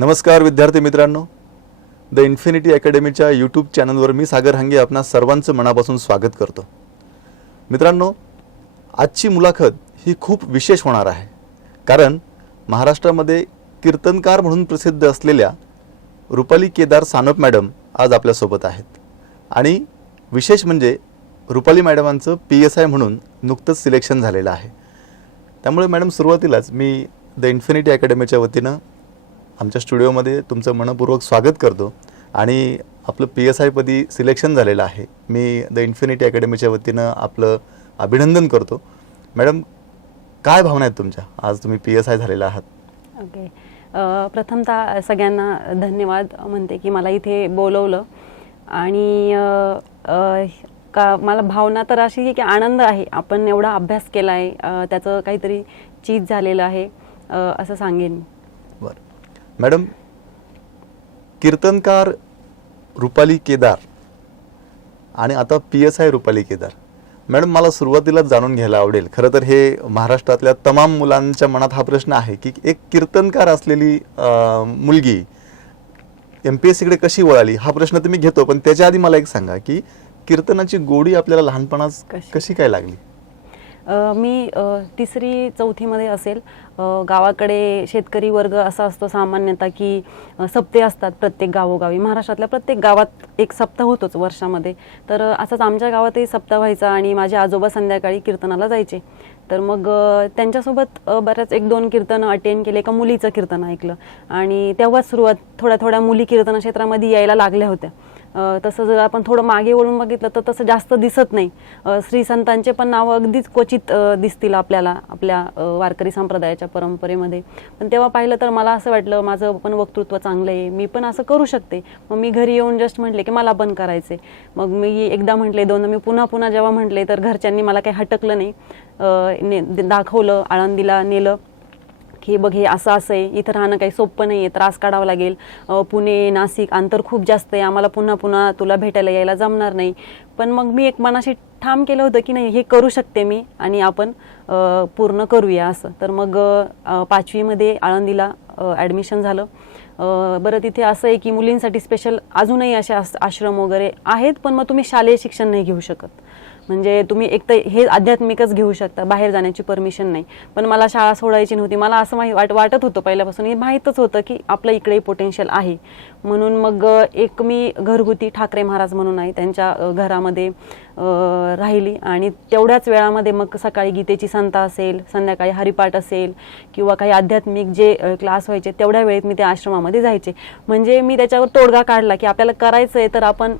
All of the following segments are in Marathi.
नमस्कार विद्यार्थी मित्रांनो, द इन्फिनिटी अकॅडमीच्या यूट्यूब चॅनलवर मी सागर हंगे आपणा सर्वांचं मनापासून स्वागत करतो. मित्रांनो, आजची मुलाखत ही खूप विशेष होणार आहे, कारण महाराष्ट्रामध्ये कीर्तनकार म्हणून प्रसिद्ध असलेल्या रुपाली केदार सानप मॅडम आज आपल्यासोबत आहेत. आणि विशेष म्हणजे रुपाली मॅडमांचं PSI म्हणून नुकतंच सिलेक्शन झालेलं आहे. त्यामुळे मॅडम, सुरुवातीलाच मी द इन्फिनिटी अकॅडमीच्या वतीनं आमच्या स्टुडिओमध्ये तुमचं मनपूर्वक स्वागत करतो आणि आपलं PSI पदी सिलेक्शन झालेलं आहे. मी द इन्फिनिटी अकॅडमीच्या वतीनं आपलं अभिनंदन करतो. मॅडम, काय भावना आहेत तुमच्या, आज तुम्ही PSI झालेला आहात? ओके, प्रथमतः सगळ्यांना धन्यवाद म्हणते की मला इथे बोलवलं. आणि का मला भावना तर अशी आहे की आनंद आहे. आपण एवढा अभ्यास केला आहे, त्याचं काहीतरी चीज झालेलं आहे असं सांगेन. बरं मॅडम, कीर्तनकार रुपाली केदार आणि आता PSI रुपाली केदार. मॅडम, मला सुरुवातीला जाणून घ्यायला आवडेल, खरं तर हे महाराष्ट्रातल्या तमाम मुलांच्या मनात हा प्रश्न आहे की एक कीर्तनकार असलेली मुलगी MPSCकडे कशी वळाली, हा प्रश्न तर मी घेतो. पण त्याच्या आधी मला एक सांगा की कीर्तनाची गोडी आपल्याला लहानपणास कशी काय लागली? मी 3री-4थीमध्ये असेल. गावाकडे शेतकरी वर्ग असा असतो सामान्यतः की सप्ते असतात प्रत्येक गावोगावी. महाराष्ट्रातल्या प्रत्येक गावात एक सप्ताह होतोच वर्षामध्ये. तर असाच आमच्या गावातही सप्ताह व्हायचा आणि माझे आजोबा संध्याकाळी कीर्तनाला जायचे. तर मग त्यांच्यासोबत बऱ्याच 1-2 कीर्तनं अटेंड केले. एका मुलीचं कीर्तन ऐकलं आणि तेव्हाच सुरुवात, थोड्या मुली कीर्तन क्षेत्रामध्ये यायला लागल्या होत्या. तसं जर आपण थोडं मागे वळून बघितलं तर तसं जास्त दिसत नाही. श्री संतांचे पण नावं अगदीच क्वचित दिसतील आपल्याला आपल्या वारकरी संप्रदायाच्या परंपरेमध्ये. पण तेव्हा पाहिलं तर मला असं वाटलं माझं पण वक्तृत्व चांगलं आहे, मी पण असं करू शकते. मग मी घरी येऊन जस्ट म्हटले की मला पण करायचे. मग मी एकदा म्हटले, दोनदा, मी पुन्हा जेव्हा म्हटले तर घरच्यांनी मला काही हटकलं नाही. दाखवलं, आळंदीला नेलं की बघ हे असं आहे, इथं राहणं काही सोपं नाही आहे, त्रास काढावा लागेल, पुणे नाशिक अंतर खूप जास्त आहे, आम्हाला पुन्हा तुला भेटायला यायला जमणार नाही. पण मग मी एक मनाशी ठाम केलं होतं की नाही, हे करू शकते मी आणि आपण पूर्ण करूया असं. तर मग 5वीमध्ये आळंदीला ॲडमिशन झालं. बरं, तिथे असं आहे की मुलींसाठी स्पेशल अजूनही असे आश्रम वगैरे आहेत, पण मग तुम्ही शालेय शिक्षण नाही घेऊ शकत. म्हणजे तुम्ही एक तर हे आध्यात्मिकच घेऊ शकता, बाहेर जाण्याची परमिशन नाही. पण मला शाळा सोडायची नव्हती. मला असं वाटत होतं पहिल्यापासून, हे माहीतच होतं की आपलं इकडे पोटेन्शियल आहे. म्हणून मग एक मी घरगुती ठाकरे महाराज म्हणून आहे, त्यांच्या घरामध्ये राहिली. आणि तेवढ्याच वेळामध्ये मग सकाळी गीतेची संता असेल, संध्याकाळी हरिपाठ असेल किंवा काही आध्यात्मिक जे क्लास व्हायचे, तेवढ्या वेळेत मी त्या आश्रमामध्ये जायचे. म्हणजे मी त्याच्यावर तोडगा काढला की आपल्याला करायचं आहे तर आपण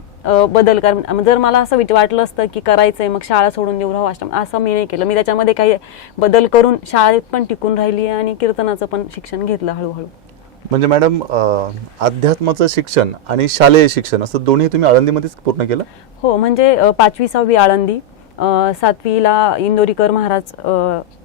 बदल कर. जर मला असं वाटलं असतं की करायचं आहे मग शाळा सोडून देऊ, राहू आश्रम, असं मी नाही केलं. मी त्याच्यामध्ये काही बदल करून शाळेत पण टिकून राहिली आणि कीर्तनाचं पण शिक्षण घेतलं हळूहळू. म्हणजे मॅडम, अध्यात्माचं शिक्षण आणि शालेय शिक्षण असं दोन्ही तुम्ही आळंदीमध्येच पूर्ण केलं? हो, म्हणजे 5वी-6वी आळंदी, 7वीला इंदोरीकर महाराज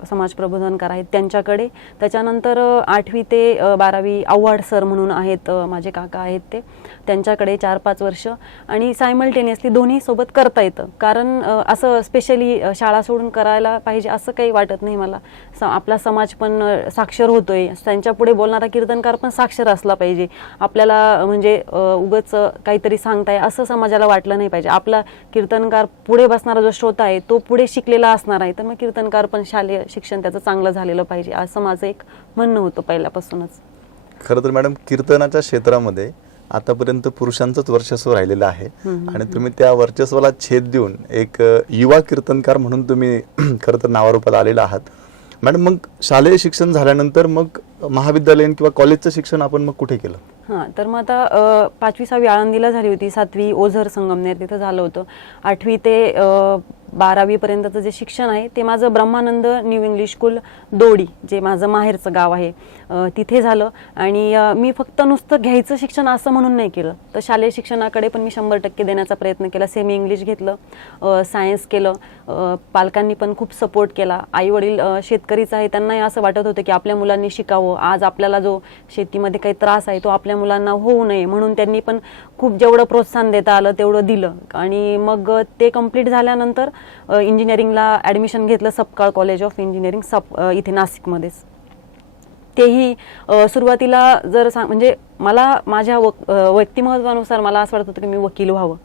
समाज प्रबोधनकार आहेत त्यांच्याकडे. त्याच्यानंतर 8वी ते 12वी आव्हाड सर म्हणून आहेत, माझे काका आहेत ते, त्यांच्याकडे 4-5 वर्ष. आणि सायमल्टेनियसली दोन्ही सोबत करता येतं, कारण असं स्पेशली शाळा सोडून करायला पाहिजे असं काही वाटत नाही मला. आपला समाज पण साक्षर होतोय, त्यांच्या पुढे बोलणारा कीर्तनकार पण साक्षर असला पाहिजे. आपल्याला म्हणजे उगाच काहीतरी सांगताय असं समाजाला वाटलं नाही पाहिजे. आपला कीर्तनकार पुढे बसणारा जो श्रोता आहे तो पुढे शिकलेला असणार आहे, तर मग कीर्तनकार पण शालेय शिक्षण त्याचं चांगलं झालेलं पाहिजे असं माझं एक म्हणणं होतं पहिल्यापासूनच. खरं तर मॅडम, कीर्तनाच्या क्षेत्रामध्ये आतापर्यंत पुरुषांचंच वर्चस्व राहिलेलं आहे आणि तुम्ही त्या वर्चस्वाला छेद देऊन एक युवा कीर्तनकार म्हणून तुम्ही खरं तर नावारूपाला आलेला आहात. मॅडम, मग शालेय शिक्षण झाल्यानंतर मग महाविद्यालयीन किंवा कॉलेजचं शिक्षण आपण मग कुठे केलं? हां, तर मग आता 5वी-6वी आळंदीला झाली होती, 7वी ओझर संगमनेर तिथं झालं होतं. 8वी ते 12वी पर्यंतचं जे शिक्षण आहे ते माझं ब्रह्मानंद न्यू इंग्लिश स्कूल दोडी, जे माझं माहेरचं गाव आहे, तिथे झालं. आणि मी फक्त नुसतं घ्यायचं शिक्षण असं म्हणून नाही केलं, तर शालेय शिक्षणाकडे पण मी 100% देण्याचा प्रयत्न केला. सेमी इंग्लिश घेतलं, सायन्स केलं. पालकांनी पण खूप सपोर्ट केला. आई वडील शेतकरीच आहे, त्यांनाही असं वाटत होतं की आपल्या मुलांनी शिकावं. आज आपल्याला जो शेतीमध्ये काही त्रास आहे तो आपल्या मुलांना होऊ नये, म्हणून त्यांनी पण खूप जेवढं प्रोत्साहन देता आलं तेवढं दिलं. आणि मग ते कंप्लीट झाल्यानंतर इंजिनिअरिंगला ॲडमिशन घेतलं, सपकाळ कॉलेज ऑफ इंजिनिअरिंग इथे नाशिकमध्येच. तेही सुरुवातीला जर म्हणजे मला माझ्या व्यक्तिमत्वानुसार मला असं वाटत होतं की मी वकील व्हावं,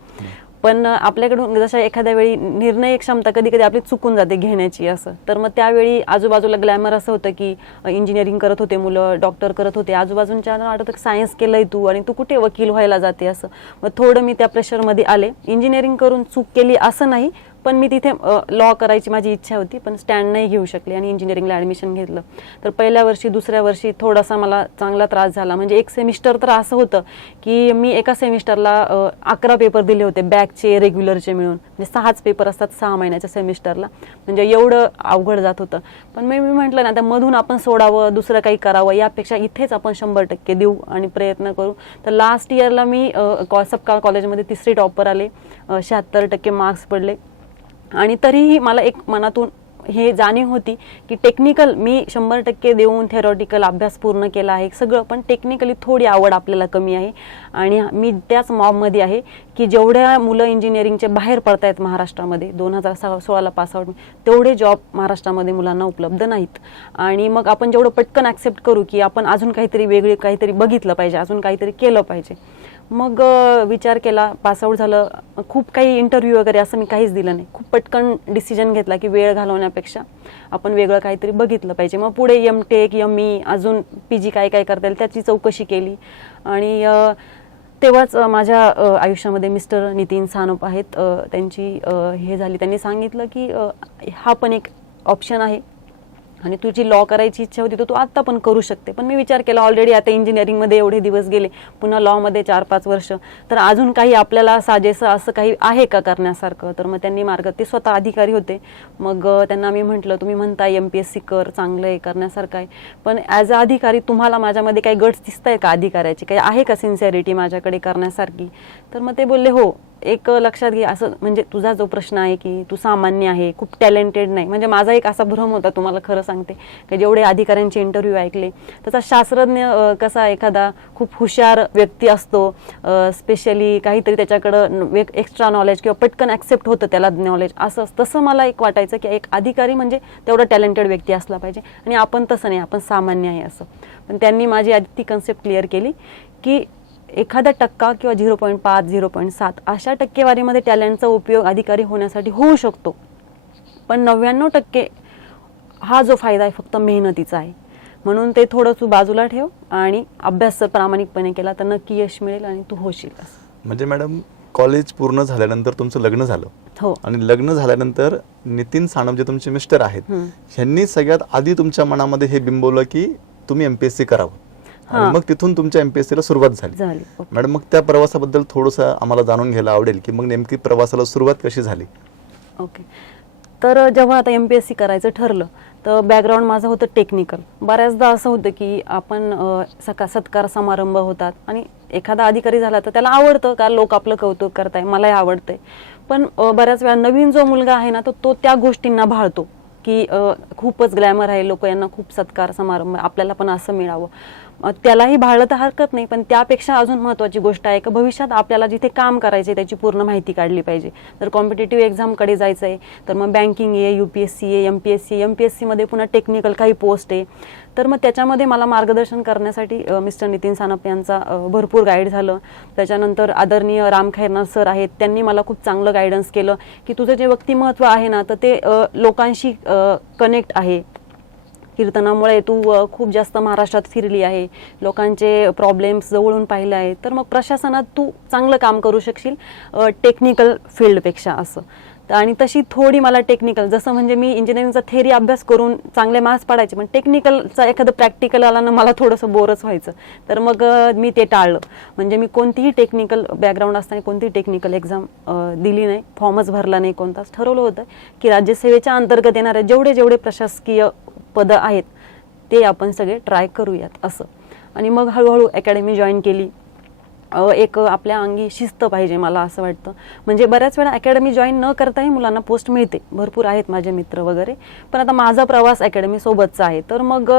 पण आपल्याकडून जशा एखाद्या वेळी निर्णय क्षमता कधी कधी आपली चुकून जाते घेण्याची असं, तर मग त्यावेळी आजूबाजूला ग्लॅमर असं होतं की इंजिनिअरिंग करत होते मुलं, डॉक्टर करत होते, आजूबाजूंच्या वाटत सायन्स केलंय तू आणि तू कुठे वकील व्हायला जाते असं. मग थोडं मी त्या प्रेशरमध्ये आले. इंजिनिअरिंग करून चूक केली असं नाही, पण मी तिथे लॉ करायची माझी इच्छा होती, पण स्टँड नाही घेऊ शकले आणि इंजिनिअरिंगला ॲडमिशन घेतलं. तर पहिल्या वर्षी दुसऱ्या वर्षी थोडासा मला चांगला त्रास झाला. म्हणजे एक सेमिस्टर तर असं होतं की मी एका सेमिस्टरला 11 पेपर दिले होते, बॅकचे रेग्युलरचे मिळून. म्हणजे 6च पेपर असतात 6 महिन्याच्या सेमिस्टरला, म्हणजे एवढं अवघड जात होतं. पण मी म्हटलं ना, त्या मधून आपण सोडावं, दुसरं काही करावं, यापेक्षा इथेच आपण 100% देऊ आणि प्रयत्न करू. तर लास्ट इयरला मी सपकाळ कॉलेजमध्ये 3री टॉपर आले, 76% मार्क्स पडले. आणि तरीही मला एक मनातून हे जाणीव होती की टेक्निकल मी 100% देऊन थेरॉटिकल अभ्यास पूर्ण केला आहे सगळं, पण टेक्निकली थोडी आवड आपल्याला कमी आहे. आणि मी त्याच मॉबमध्ये आहे की जेवढ्या मुलं इंजिनिअरिंगचे बाहेर पडतायत महाराष्ट्रामध्ये 2016ला पासआउट, तेवढे जॉब महाराष्ट्रामध्ये मुलांना उपलब्ध नाहीत. आणि मग आपण जेवढं पटकन ॲक्सेप्ट करू की आपण अजून काहीतरी वेगळे काहीतरी बघितलं पाहिजे, अजून काहीतरी केलं पाहिजे. मग विचार केला, पासआउट झालं, खूप काही इंटरव्ह्यू वगैरे असं मी काहीच दिलं नाही. खूप पटकन डिसिजन घेतला की वेळ घालवण्यापेक्षा आपण वेगळं काहीतरी बघितलं पाहिजे. मग पुढे MTech, ME, अजून PG काय काय करता येईल त्याची चौकशी केली. आणि तेव्हाच माझ्या आयुष्यामध्ये मिस्टर नितीन सानप आहेत, त्यांची हे झाली. त्यांनी सांगितलं की हा पण एक ऑप्शन आहे आणि तुझी लॉ करायची इच्छा होती तर तू आत्ता पण करू शकते. पण मी विचार केला, ऑलरेडी आता इंजिनिअरिंगमध्ये एवढे दिवस गेले, पुन्हा लॉमध्ये 4-5 वर्ष, तर अजून काही आपल्याला साजेसं असं काही आहे का करण्यासारखं. तर मग त्यांनी ते स्वतः अधिकारी होते. मग त्यांना मी म्हटलं, तुम्ही म्हणताय MPSC कर, चांगलं आहे, करण्यासारखं आहे, पण ॲज अ अधिकारी तुम्हाला माझ्यामध्ये काही गट्स दिसत आहे का अधिकाऱ्याची, काही आहे का सिन्सिअरिटी माझ्याकडे करण्यासारखी. तर मग ते बोलले हो, एक लक्षात घे, असं म्हणजे तुझा जो प्रश्न आहे की तू सामान्य आहे, खूप टॅलेंटेड नाही. म्हणजे माझा एक असा भ्रम होता, तुम्हाला खरं सांगते, की जेवढे अधिकाऱ्यांचे इंटरव्ह्यू ऐकले त्याचा शास्त्रज्ञ कसा एखादा खूप हुशार व्यक्ती असतो, स्पेशली काहीतरी त्याच्याकडं एक्स्ट्रा नॉलेज किंवा पटकन ॲक्सेप्ट होतं त्याला नॉलेज, असं तसं मला एक वाटायचं की एक अधिकारी म्हणजे तेवढा टॅलेंटेड व्यक्ती असला पाहिजे आणि आपण तसं नाही, आपण सामान्य आहे असं. पण त्यांनी माझी आधी ती कन्सेप्ट क्लिअर केली की एखादा टक्का किंवा 0.5, 0.7 अशा टक्केवारीमध्ये टॅलेंटचा उपयोग अधिकारी होण्यासाठी होऊ शकतो, पण 99% हा जो फायदा आहे फक्त मेहनतीचा आहे. म्हणून ते थोडं तू बाजूला ठेव आणि अभ्यास प्रामाणिकपणे केला तर नक्की यश मिळेल आणि तू होशील. म्हणजे मॅडम, कॉलेज पूर्ण झाल्यानंतर तुमचं लग्न झालं. हो. आणि लग्न झाल्यानंतर नितीन सानप जे तुमचे मिस्टर आहेत, ह्यांनी सगळ्यात आधी तुमच्या मनामध्ये हे बिंबवलं की तुम्ही MPSC करावं, आणि मग तिथून तुमच्या MPSC ला सुरुवात झाली. मॅडम, मग त्या प्रवासाबद्दल थोडंसं आम्हाला जाणून घ्यायला आवडेल की मग नेमकी प्रवासाला सुरुवात कशी झाली. ओके. तर जेव्हा आता MPSC करायचं ठरलं तर बॅकग्राऊंड माझं होतं टेक्निकल. बऱ्याचदा असं होतं की आपण सत्कार समारंभ होतात आणि एखादा अधिकारी झाला तर त्याला आवडतं का लोक आपलं कौतुक करताय, मलाही आवडतंय. पण बऱ्याच वेळा नवीन जो मुलगा आहे ना तो त्या गोष्टींना भाळतो की खूपच ग्लॅमर आहे, लोक यांना खूप सत्कार समारंभ, आपल्याला पण असं मिळावं. त्यालाही भाळलं तर हरकत नाही, पण त्यापेक्षा अजून महत्त्वाची गोष्ट आहे की भविष्यात आपल्याला जिथे काम करायचे त्याची पूर्ण माहिती काढली पाहिजे. जर कॉम्पिटेटिव्ह एक्झामकडे जायचं आहे तर मग बँकिंग आहे, UPSC आहे, MPSC मध्ये पुन्हा टेक्निकल काही पोस्ट आहे. तर मग त्याच्यामध्ये मला मार्गदर्शन करण्यासाठी मिस्टर नितीन सानप यांचा भरपूर गाईड झालं. त्याच्यानंतर आदरणीय राम खैरनार सर आहेत, त्यांनी मला खूप चांगलं गायडन्स केलं की तुझं जे व्यक्तिमत्व आहे ना तर ते लोकांशी कनेक्ट आहे. कीर्तनामुळे तू खूप जास्त महाराष्ट्रात फिरली आहे, लोकांचे प्रॉब्लेम्स जवळून पाहिले आहेत, तर मग प्रशासनात तू चांगलं काम करू शकशील टेक्निकल फील्डपेक्षा असं. आणि तशी थोडी मला टेक्निकल, जसं म्हणजे मी इंजिनिअरिंगचा थेरी अभ्यास करून चांगले मार्क्स पाडायचे, पण टेक्निकलचा एखादं प्रॅक्टिकल आला ना मला थोडंसं बोरच व्हायचं. तर मग मी ते टाळलं. म्हणजे मी कोणतीही टेक्निकल बॅकग्राऊंड असताना कोणतीही टेक्निकल एक्झाम दिली नाही, फॉर्मच भरला नाही कोणताच. ठरवलं होतं की राज्यसेवेच्या अंतर्गत येणाऱ्या जेवढे प्रशासकीय पदं आहेत ते आपण सगळे ट्राय करूयात असं. आणि मग हळूहळू अकॅडमी जॉईन केली. एक आपल्या अंगी शिस्त पाहिजे मला असं वाटतं. म्हणजे बऱ्याच वेळा अकॅडमी जॉईन न करताही मुलांना पोस्ट मिळते, भरपूर आहेत माझे मित्र वगैरे. पण आता माझा प्रवास अकॅडमी सोबतचा आहे, तर मग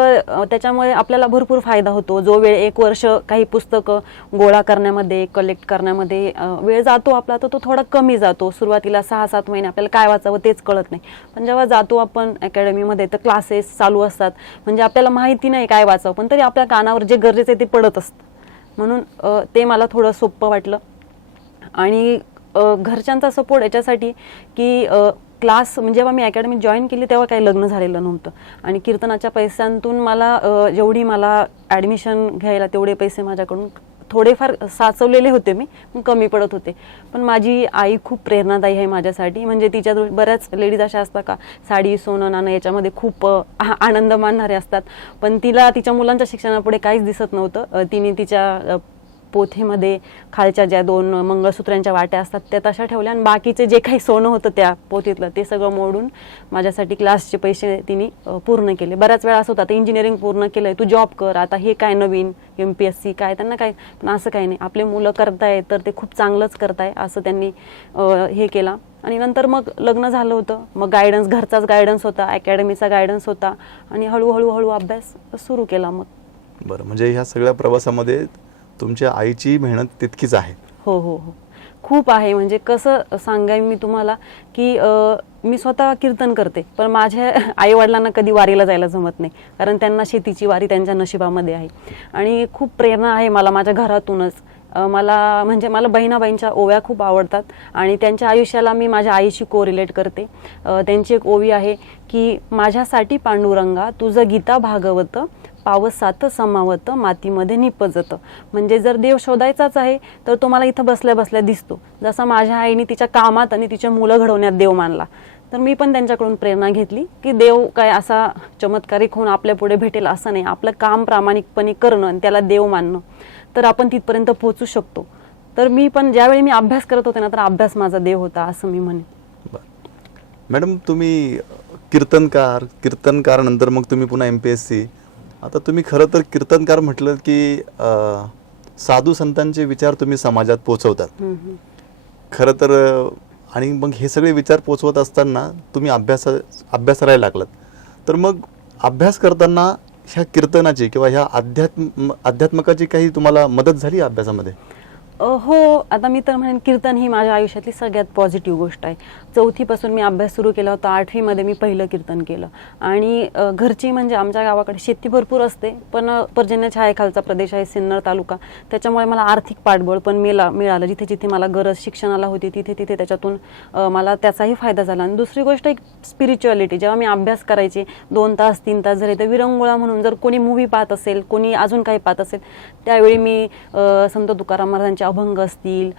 त्याच्यामुळे आपल्याला भरपूर फायदा होतो. जो वेळ 1 वर्ष काही पुस्तकं गोळा करण्यामध्ये, कलेक्ट करण्यामध्ये वेळ जातो आपला, तर तो थोडा कमी जातो. सुरुवातीला 6-7 महिने आपल्याला काय वाचावं तेच कळत नाही. पण जेव्हा जातो आपण अकॅडमीमध्ये तर क्लासेस चालू असतात, म्हणजे आपल्याला माहिती नाही काय वाचावं, पण तरी आपल्या कानावर जे गरजेचं आहे ते पडत असतं. म्हणून ते मला थोडं सोपं वाटलं. आणि घरच्यांचा सपोर्ट याच्यासाठी की क्लास म्हणजे जेव्हा मी अकॅडमी जॉईन केली तेव्हा काही लग्न झालेलं नव्हतं, आणि कीर्तनाच्या पैशांतून मला जेवढी मला ॲडमिशन घ्यायला तेवढे पैसे माझ्याकडून थोडेफार साचवलेले होते मी, कमी पडत होते. पण माझी आई खूप प्रेरणादायी आहे माझ्यासाठी. म्हणजे तिच्या बऱ्याच लेडीज अशा असतात का साडी, सोनं, नाणं याच्यामध्ये खूप आनंद मानणारे असतात, पण तिला तिच्या मुलांच्या शिक्षणापुढे काहीच दिसत नव्हतं. तिने तिच्या पोथीमध्ये खालच्या ज्या 2 मंगळसूत्रांच्या वाट्या असतात त्या तशा ठेवल्या, आणि बाकीचे जे काही सोनं होतं त्या पोथीतलं ते सगळं मोडून माझ्यासाठी क्लासचे पैसे तिने पूर्ण केले. बऱ्याच वेळा असं होतं, आता इंजिनिअरिंग पूर्ण केलंय, तू जॉब कर, आता हे काय नवीन MPSC काय, त्यांना काय. पण असं काही नाही, आपले मुलं करताय तर ते खूप चांगलंच करताय असं त्यांनी हे केला. आणि नंतर मग लग्न झालं होतं, मग गायडन्स, घरचाच गायडन्स होता, अकॅडमीचा गायडन्स होता, आणि हळूहळू अभ्यास सुरू केला. मग बरं, म्हणजे ह्या सगळ्या प्रवासामध्ये तुमच्या आईची मेहनत तितकीच आहे. हो हो हो, खूप आहे. म्हणजे कसं सांगाय मी तुम्हाला की मी स्वतः कीर्तन करते, पण माझ्या आई वडिलांना कधी वारीला जायला जमत नाही, कारण त्यांना शेतीची वारी त्यांच्या नशिबामध्ये आहे. आणि खूप प्रेरणा आहे मला माझ्या घरातूनच. मला म्हणजे मला बहिणाबाईंच्या ओव्या खूप आवडतात, आणि त्यांच्या आयुष्याला मी माझ्या आईशी कोरिलेट करते. त्यांची एक ओवी आहे की माझ्यासाठी पांडुरंगा तुझं गीता भागवत, पावसात समावत मातीमध्ये निपजत. म्हणजे जर देव शोधायचाच आहे तर तो मला इथं बसल्या बसल्या दिसतो. जसा माझ्या आईने तिच्या कामात आणि तिच्या मुलं घडवण्यात देव मानला, तर मी पण त्यांच्याकडून प्रेरणा घेतली की देव काय असा चमत्कारिक होऊन आपल्या पुढे भेटेल असं नाही. आपलं काम प्रामाणिकपणे करणं आणि त्याला देव मानणं, तर आपण तिथपर्यंत पोहोचू शकतो. तर मी पण ज्यावेळी मी अभ्यास करत होते ना, तर अभ्यास माझा देव होता असं मी म्हणेन. मॅडम, तुम्ही कीर्तनकार नंतर मग तुम्ही पुन्हा MPSC. आता तुम्ही खरं तर कीर्तनकार म्हटलं की साधू संतांचे विचार तुम्ही समाजात पोचवतात खरं तर. आणि मग हे सगळे विचार पोचवत असताना तुम्ही अभ्यासाला लागलात. तर मग अभ्यास करताना ह्या कीर्तनाची किंवा ह्या अध्यात्मकाची काही तुम्हाला मदत झाली अभ्यासामध्ये? हो, आता मी तर म्हणेन कीर्तन ही माझ्या आयुष्यातली सगळ्यात पॉझिटिव्ह गोष्ट आहे. 4थी पासून मी अभ्यास सुरू केला होता. 8वी मध्ये मी पहिलं कीर्तन केलं. आणि घरची म्हणजे आमच्या गावाकडे शेती भरपूर असते, पण पर्जन्य छायेखालचा प्रदेश आहे सिन्नर तालुका, त्याच्यामुळे मला आर्थिक पाठबळ पण मिळालं. जिथे जिथे मला गरज शिक्षणाला होती तिथे तिथे त्याच्यातून मला त्याचाही फायदा झाला. आणि दुसरी गोष्ट एक स्पिरिच्युअलिटी. जेव्हा मी अभ्यास करायचे 2 तास 3 तास झाले तर विरंगुळा म्हणून जर कोणी मूव्ही पाहत असेल, कोणी अजून काही पाहत असेल, त्यावेळी मी संत तुकाराम महाराजांचे अभंग असतील,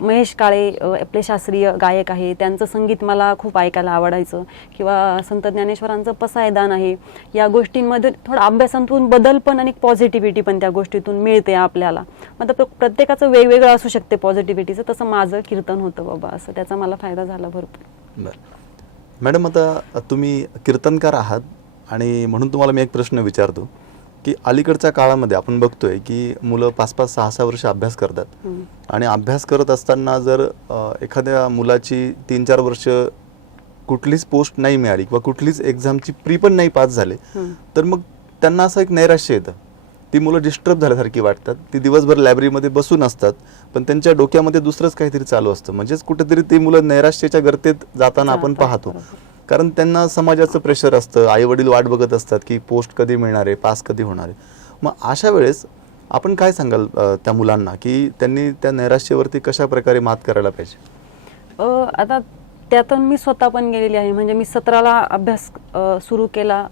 महेश काळे आपले शास्त्रीय गायक आहे त्यांचं संगीत मला खूप ऐकायला आवडायचं, किंवा संत ज्ञानेश्वरांचं पसायदान आहे. या गोष्टींमध्ये थोडा अभ्यासातून बदल पण आणि पॉझिटिव्हिटी पण त्या गोष्टीतून मिळते आपल्याला. मग प्रत्येकाचं वेगवेगळं असू शकते पॉझिटिव्हिटीचं, तसं माझं कीर्तन होतं बाबा, असं त्याचा मला फायदा झाला भरपूर. बरं मॅडम, आता तुम्ही कीर्तनकार आहात आणि म्हणून तुम्हाला मी एक प्रश्न विचारतो की अलीकडच्या काळामध्ये आपण बघतोय की मुलं 5-5, 6-6 वर्ष अभ्यास करतात, आणि अभ्यास करत असताना जर एखाद्या मुलाची 3-4 वर्ष कुठलीच पोस्ट नाही मिळाली किंवा कुठलीच एक्झामची प्री पण नाही पास झाले, तर मग त्यांना असं एक नैराश्य येतं. ती मुलं डिस्टर्ब झाल्यासारखी वाटतात. ती दिवसभर लायब्ररीमध्ये बसून असतात, पण त्यांच्या डोक्यामध्ये दुसरंच काहीतरी चालू असतं. म्हणजेच कुठेतरी ती मुलं नैराश्याच्या गर्तेत जाताना आपण पाहतो, कारण त्यांना समाजाचं प्रेशर असतं, आई वडील वाट बघत असतात की पोस्ट कधी मिळणार आहे, पास कधी होणार आहे. मग अशा वेळेस आपण काय सांगाल त्या मुलांना की त्यांनी त्या नैराश्यावरती कशा प्रकारे मात करायला पाहिजे? आता त्यातून मी स्वतः पण गेलेली आहे. म्हणजे मी 17ला अभ्यास सुरू केला,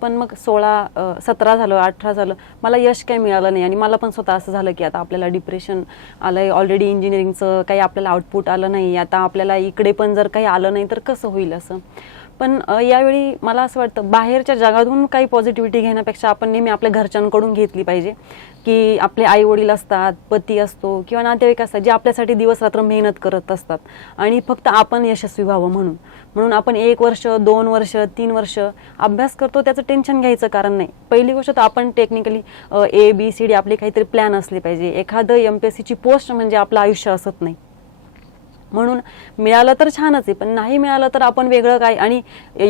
पण मग 16, 17 झालं, 18 झालं, मला यश काही मिळालं नाही. आणि मला पण स्वतः असं झालं की आता आपल्याला डिप्रेशन आलंय, ऑलरेडी इंजिनिअरिंगचं काही आपल्याला आउटपुट आलं नाही, आता आपल्याला इकडे पण जर काही आलं नाही तर कसं होईल असं. पण यावेळी मला असं वाटतं बाहेरच्या जगातून काही पॉझिटिव्हिटी घेण्यापेक्षा आपण नेहमी आपल्या घरच्यांकडून घेतली पाहिजे, की आपले आई वडील असतात, पती असतो किंवा नातेवाईक असतात जे आपल्यासाठी दिवस रात्र मेहनत करत असतात आणि फक्त आपण यशस्वी व्हावं म्हणून आपण 1 वर्ष 2 वर्ष 3 वर्ष अभ्यास करतो, त्याचं टेन्शन घ्यायचं कारण नाही. पहिली गोष्ट तर आपण टेक्निकली ABCD आपले काहीतरी प्लॅन असले पाहिजे. एखादं MPSC ची पोस्ट म्हणजे आपलं आयुष्य असत नाही. म्हणून मिळालं तर छानच आहे, पण नाही मिळालं तर आपण वेगळं काय. आणि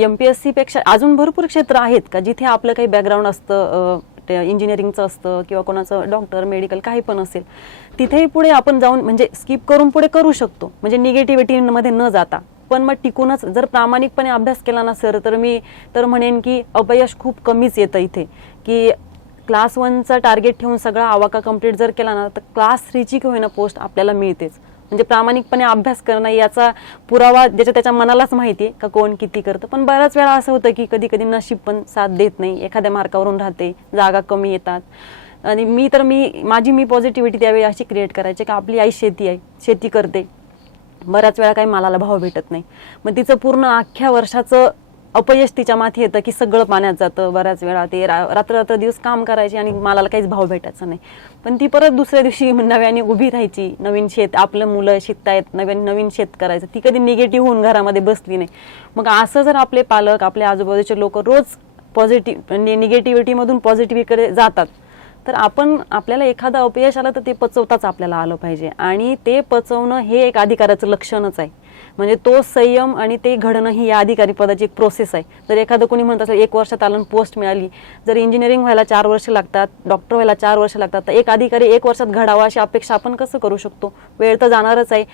MPSC पेक्षा अजून भरपूर क्षेत्र आहेत का जिथे आपलं काही बॅकग्राऊंड असतं, इंजिनिअरिंगचं असतं किंवा कोणाचं डॉक्टर मेडिकल काही पण असेल, तिथेही पुढे आपण जाऊन म्हणजे स्किप करून पुढे करू शकतो, म्हणजे निगेटिव्हिटीमध्ये न जाता. पण मग टिकूनच जर प्रामाणिकपणे अभ्यास केला ना सर, तर मी तर म्हणेन की अपयश खूप कमीच येतं इथे. की क्लास 1चा टार्गेट ठेवून सगळा आवाका कंप्लीट जर केला ना, तर क्लास 3ची का होईना पोस्ट आपल्याला मिळतेच. म्हणजे प्रामाणिकपणे अभ्यास करणं याचा पुरावा ज्याच्या त्याच्या मनालाच माहिती आहे का कोण किती करतं. पण बऱ्याच वेळा असं होतं की कधी कधी नशीब पण साथ देत नाही, एखाद्या मार्कावरून राहते, जागा कमी येतात. आणि माझी पॉझिटिव्हिटी त्यावेळी अशी क्रिएट करायची की आपली आई शेती करते, बऱ्याच वेळा काही मालाला भाव भेटत नाही, मग तिचं पूर्ण अख्ख्या वर्षाचं अपयश तिच्या माथी येतं की सगळं पाण्यात जातं. बऱ्याच वेळा ते रात्र दिवस काम करायचे आणि मालाला काहीच भाव भेटायचा नाही. पण ती परत दुसऱ्या दिवशी नव्याने उभी राहायची. नवीन शेत, आपलं मुलं शिकतायत, नवीन शेत करायचं. ती कधी निगेटिव्ह होऊन घरामध्ये बसली नाही. मग असं जर आपले पालक, आपले आजूबाजूचे लोक रोज निगेटिव्हिटीमधून पॉझिटिव्हिटीकडे जातात, तर आपल्याला एखादं अपयश आलं तर ते पचवताच आपल्याला आलं पाहिजे. आणि ते पचवणं हे एक अधिकाराचं लक्षणच आहे. म्हणजे तो संयम आणि ते घडणं ही या अधिकारी पदाची एक प्रोसेस आहे. जर एखादं कोणी म्हणत असेल 1 वर्षात आलं पोस्ट मिळाली, जर इंजिनिअरिंग व्हायला 4 वर्ष लागतात, डॉक्टर व्हायला 4 वर्ष लागतात, तर एक अधिकारी 1 वर्षात घडावा अशी अपेक्षा आपण कसं करू शकतो? वेळ तर जाणारच आहे.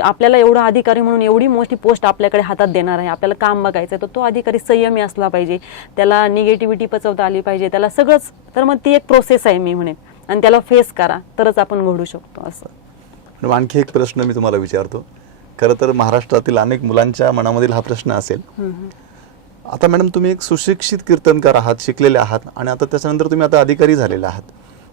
आपल्याला एवढा अधिकारी म्हणून एवढी मोठी पोस्ट आपल्याकडे हातात देणार आहे, आपल्याला काम बघायचं आहे, तर तो अधिकारी संयमी असला पाहिजे, त्याला निगेटिव्हिटी पचवता आली पाहिजे, त्याला सगळंच. तर मग ती एक प्रोसेस आहे मी म्हणेन, आणि त्याला फेस करा तरच आपण घडू शकतो. असं आणखी एक प्रश्न मी तुम्हाला विचारतो. खरं तर महाराष्ट्रातील अनेक मुलांच्या मनामधील हा प्रश्न असेल. आता मॅडम, तुम्ही एक सुशिक्षित कीर्तनकार आहात, शिकलेले आहात, आणि आता त्याच्यानंतर तुम्ही आता अधिकारी झालेले आहात.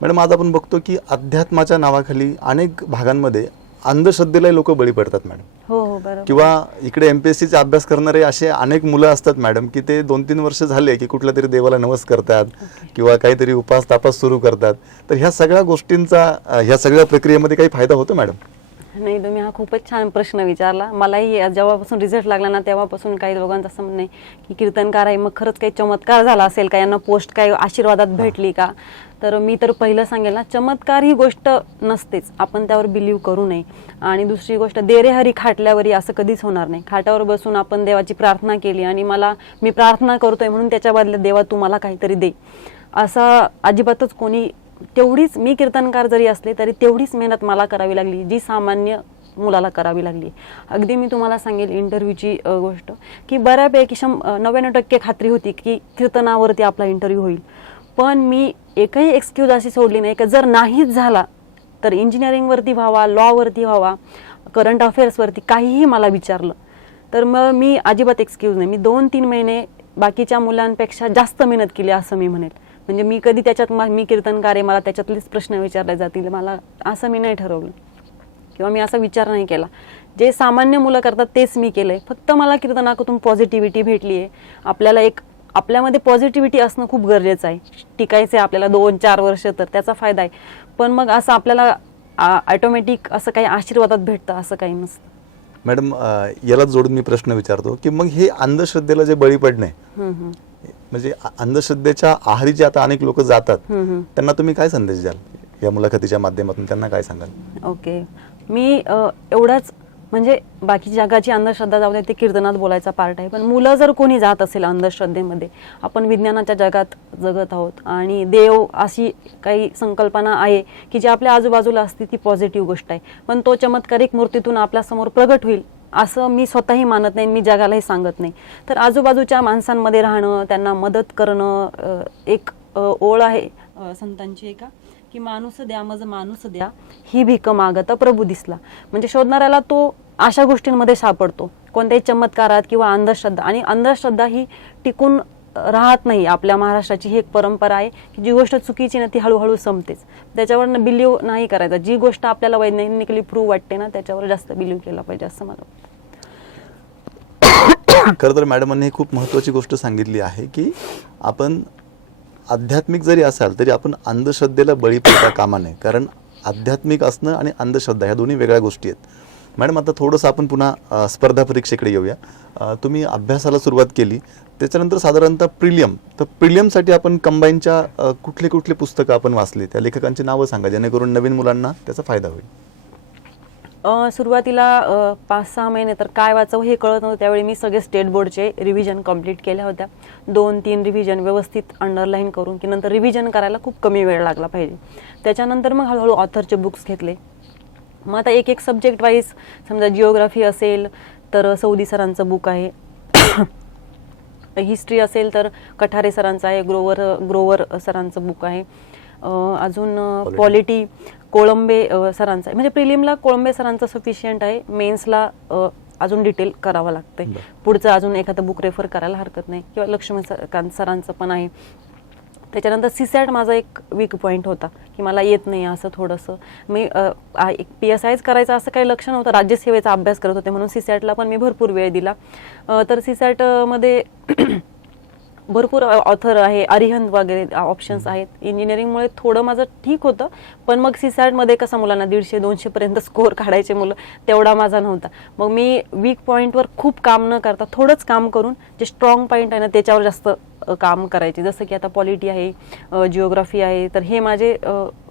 मॅडम, आज आपण बघतो की अध्यात्माच्या नावाखाली अनेक भागांमध्ये अंधश्रद्धेला लोक बळी पडतात मॅडम. हो बरोबर. किंवा इकडे MPSCचा अभ्यास करणारे असे अनेक मुलं असतात मॅडम की ते 2-3 वर्ष झाले की कुठल्या तरी देवाला नवस करतात किंवा काहीतरी उपास तापास सुरू करतात. तर ह्या सगळ्या गोष्टींचा, ह्या सगळ्या प्रक्रियेमध्ये काही फायदा होतो मॅडम? नाही, तुम्ही हा खूपच छान प्रश्न विचारला. मलाही जेव्हापासून रिझल्ट लागला ना, तेव्हापासून काही लोकांचं असं म्हणणं आहे की कीर्तनकार आहे, मग खरंच काही चमत्कार झाला असेल का, यांना पोस्ट काही आशीर्वादात भेटली का? तर मी तर पहिलं सांगेल ना, चमत्कार ही गोष्ट नसतेच, आपण त्यावर बिलीव्ह करू नये. आणि दुसरी गोष्ट, देरे हरी खाटल्यावरी असं कधीच होणार नाही. खाटावर बसून आपण देवाची प्रार्थना केली आणि मी प्रार्थना करतोय म्हणून त्याच्या बदल्यात देवा तू मला काहीतरी दे, असं अजिबातच कोणी. तेवढीच मी कीर्तनकार जरी असले तरी तेवढीच मेहनत मला करावी लागली जी सामान्य मुलाला करावी लागली. अगदी मी तुम्हाला सांगेल इंटरव्ह्यूची गोष्ट की बऱ्यापैकी 99% खात्री होती की कीर्तनावरती आपला इंटरव्ह्यू होईल. पण मी एकही एक्सक्यूज अशी सोडली नाही की जर नाहीच झाला तर इंजिनिअरिंगवरती व्हावा, लॉवरती व्हावा, करंट अफेअर्सवरती काहीही मला विचारलं तर मग मी अजिबात एक्सक्यूज नाही. मी 2-3 महिने बाकीच्या मुलांपेक्षा जास्त मेहनत केली असं मी म्हणेल. म्हणजे मी कधी त्याच्यात मी कीर्तनकार आहे, मला त्याच्यातलेच प्रश्न विचारले जातील, मला असं मी नाही ठरवलं किंवा मी असा विचार नाही केला. जे सामान्य मुलं करतात तेच मी केलंय. फक्त मला कीर्तनातून पॉझिटिव्हिटी भेटली आहे. आपल्यामध्ये पॉझिटिव्हिटी असणं खूप गरजेचं आहे. टिकायचं आहे आपल्याला 2-4 वर्ष, तर त्याचा फायदा आहे. पण मग असं आपल्याला ऑटोमॅटिक असं काही आशीर्वादात भेटतं असं काही नसतं. मॅडम, याला जोडून मी प्रश्न विचारतो की मग हे अंधश्रद्धेला जे बळी पडणे, म्हणजे अंधश्रद्धेच्या आहारी जे आता अनेक लोक जातात, त्यांना तुम्ही काय संदेश द्याल या मुलाखतीच्या माध्यमातून? त्यांना काय सांगाल? ओके, मी एवढाच म्हणजे बाकी जगाची अंधश्रद्धा जाऊ दे, ते कीर्तनात बोलायचा पार्ट आहे. पण मुलं जर कोणी जात असेल अंधश्रद्धेमध्ये, आपण विज्ञानाच्या जगात जगत आहोत आणि देव अशी काही संकल्पना आहे की जी आपल्या आजूबाजूला असते, ती पॉझिटिव्ह गोष्ट आहे. पण तो चमत्कारिक मूर्तीतून आपल्यासमोर प्रगट होईल असं मी स्वतःही मानत नाही, मी जगालाही सांगत नाही. तर आजूबाजूच्या माणसांमध्ये राहणं, त्यांना मदत करणं. एक ओळ आहे संतांची एका की माणूस द्या मज माणूस द्या, ही भीक मागता प्रभू दिसला. म्हणजे शोधणाऱ्याला तो अशा गोष्टींमध्ये सापडतो, कोणत्याही चमत्कारात किंवा अंधश्रद्धा. आणि अंधश्रद्धा ही टिकून राहत नाही. आपल्या महाराष्ट्राची ही एक परंपरा आहे की जी गोष्ट चुकीची ना ती हळूहळू संपतेच. त्याच्यावर बिलीव्ह नाही करायचा. जी गोष्ट आपल्याला वैज्ञानिकली प्रूव्ह वाटते ना, त्याच्यावर जास्त बिलीव्ह केला पाहिजे असं मला वाटतं. खरं तर मॅडमांनी ही खूप महत्त्वाची गोष्ट सांगितली आहे की आपण आध्यात्मिक जरी असाल तरी आपण अंधश्रद्धेला बळी पडता कामा नये, कारण आध्यात्मिक असणं आणि अंधश्रद्धा ह्या दोन्ही वेगळ्या गोष्टी आहेत. मॅडम, आता थोडंसं आपण पुन्हा स्पर्धा परीक्षेकडे येऊया. तुम्ही अभ्यासाला सुरुवात केली, त्याच्यानंतर साधारणतः प्रिलियम, तर प्रिलियमसाठी आपण कंबाईनच्या कुठले कुठले पुस्तकं आपण वाचली, त्या लेखकांची नावं सांगा जेणेकरून नवीन मुलांना त्याचा फायदा होईल. सुरुवातीला 5-6 महिने तर काय वाचावं हे कळत नव्हतं. त्यावेळी मी सगळे स्टेट बोर्डचे रिव्हिजन कंप्लीट केल्या होत्या. 2-3 रिव्हिजन व्यवस्थित अंडरलाईन करून, की नंतर रिव्हिजन करायला खूप कमी वेळ लागला पाहिजे. त्याच्यानंतर मग हळूहळू ऑथरचे बुक्स घेतले. मग आता एक एक सब्जेक्ट वाईज, समजा जिओग्राफी असेल तर सौदी सरांचं बुक आहे, हिस्ट्री असेल तर कठारे सरांचं आहे, ग्रोवर सरांचं बुक आहे, अजून पॉलिटी कोळंबे सरांचं आहे. म्हणजे प्रिलिमला कोळंबे सरांचं सफिशियंट आहे, मेन्सला अजून डिटेल करावं लागतंय. पुढचं अजून एखादं बुक रेफर करायला हरकत नाही, किंवा लक्ष्मीकांत सरांचं पण आहे. त्याच्यानंतर सीसॅट माझा एक वीक पॉईंट होता की मला येत नाही असं थोडंसं. मी एक PSIच करायचं असं काही लक्ष नव्हतं, राज्यसेवेचा अभ्यास करत होते म्हणून सीसॅटला पण मी भरपूर वेळ दिला. तर सीसॅटमध्ये भरपूर ऑथर आहे, अरिहंत वगैरे ऑप्शन्स आहेत. इंजिनिअरिंगमुळे थोडं माझं ठीक होतं, पण मग सीसॅटमध्ये कसं मुलांना 150-200 पर्यंत स्कोअर काढायचे मुलं, तेवढा माझा नव्हता. मग मी वीक पॉईंटवर खूप काम न करता थोडंच काम करून जे स्ट्रॉंग पॉईंट आहे ना त्याच्यावर जास्त काम करायचे. जसं की आता पॉलिटी आहे, जिओग्राफी आहे, तर हे माझे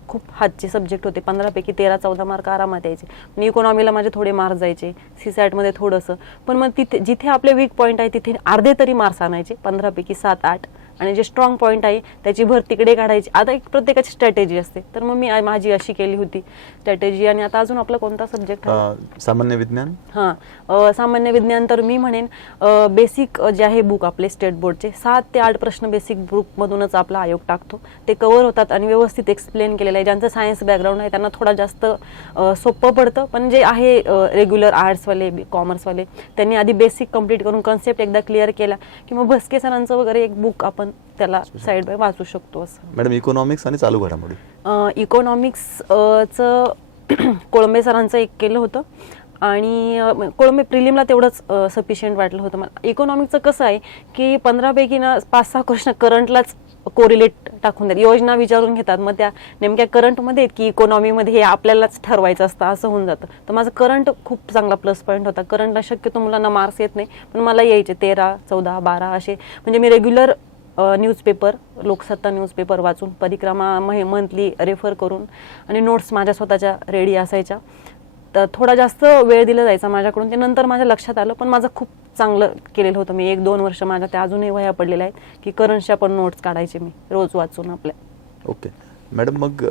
खूप हातचे सब्जेक्ट होते. 15 पैकी 13-14 मार्क आरामात यायचे. आणि इकॉनॉमीला माझे थोडे मार्क्स जायचे, सीसॅटमध्ये थोडंसं. पण मग तिथे जिथे आपले वीक पॉईंट आहे तिथे अर्धे तरी मार्क्स आणायचे, 15 पैकी 7-8. आणि जे स्ट्रॉंग पॉईंट आहे त्याची भर तिकडे काढायची. आता एक प्रत्येकाची स्ट्रॅटेजी असते, तर मग मी माझी अशी केली होती स्ट्रॅटेजी. आणि आता अजून आपला कोणता सब्जेक्ट आहे? सामान्य विज्ञान. सामान्य विज्ञान तर मी म्हणेन बेसिक जे आहे बुक आपले स्टेट बोर्डचे 7 ते 8 प्रश्न बेसिक बुकमधूनच आपला आयोग टाकतो. ते कव्हर होतात आणि व्यवस्थित एक्सप्लेन केलेलं आहे. ज्यांचं सायन्स बॅकग्राऊंड आहे त्यांना थोडा जास्त सोपं पडतं, पण जे आहे रेग्युलर आर्ट्सवाले, कॉमर्सवाले, त्यांनी आधी बेसिक कंप्लीट करून कन्सेप्ट एकदा क्लिअर केला की मग भस्के सरांचं वगैरे एक बुक आपण त्याला साईड बाय वाचू शकतो. असं मॅडम, इकॉनॉमिक्स आणि चालू घडामोडी. इकॉनॉमिक्सचं कोळंबे सरांचं एक केलं होतं, आणि कोळंबे प्रिलिमला तेवढंच सफिशियंट वाटलं होतं मला. इकॉनॉमिक्सचं कसं आहे की 15 पैकी ना 5-6 क्वेश्चन करंटलाच कोरिलेट टाकून देतात, योजना विचारून घेतात. मग त्या नेमक्या करंटमध्ये की इकॉनॉमीमध्ये हे आपल्यालाच ठरवायचं असतं, असं होऊन जातं. तर माझं करंट खूप चांगला प्लस पॉईंट होता. करंटला शक्यतो मुलांना मार्क्स येत नाही, पण मला यायचे 13, 14, 12 असे. म्हणजे मी रेग्युलर न्यूजपेपर, लोकसत्ता न्यूजपेपर वाचून, परिक्रमा मंथली रेफर करून, आणि नोट्स माझ्या स्वतःच्या रेडी असायच्या. तर थोडा जास्त वेळ दिला जायचा माझ्याकडून. ते नंतर माझ्या लक्षात आलं, पण माझं खूप चांगलं केलेलं होतं मी. 1-2 वर्ष माझ्या त्या अजूनही वह्या पडलेल्या आहेत की करंटच्या पण नोट्स काढायचे मी रोज वाचून आपल्या. ओके मॅडम, मग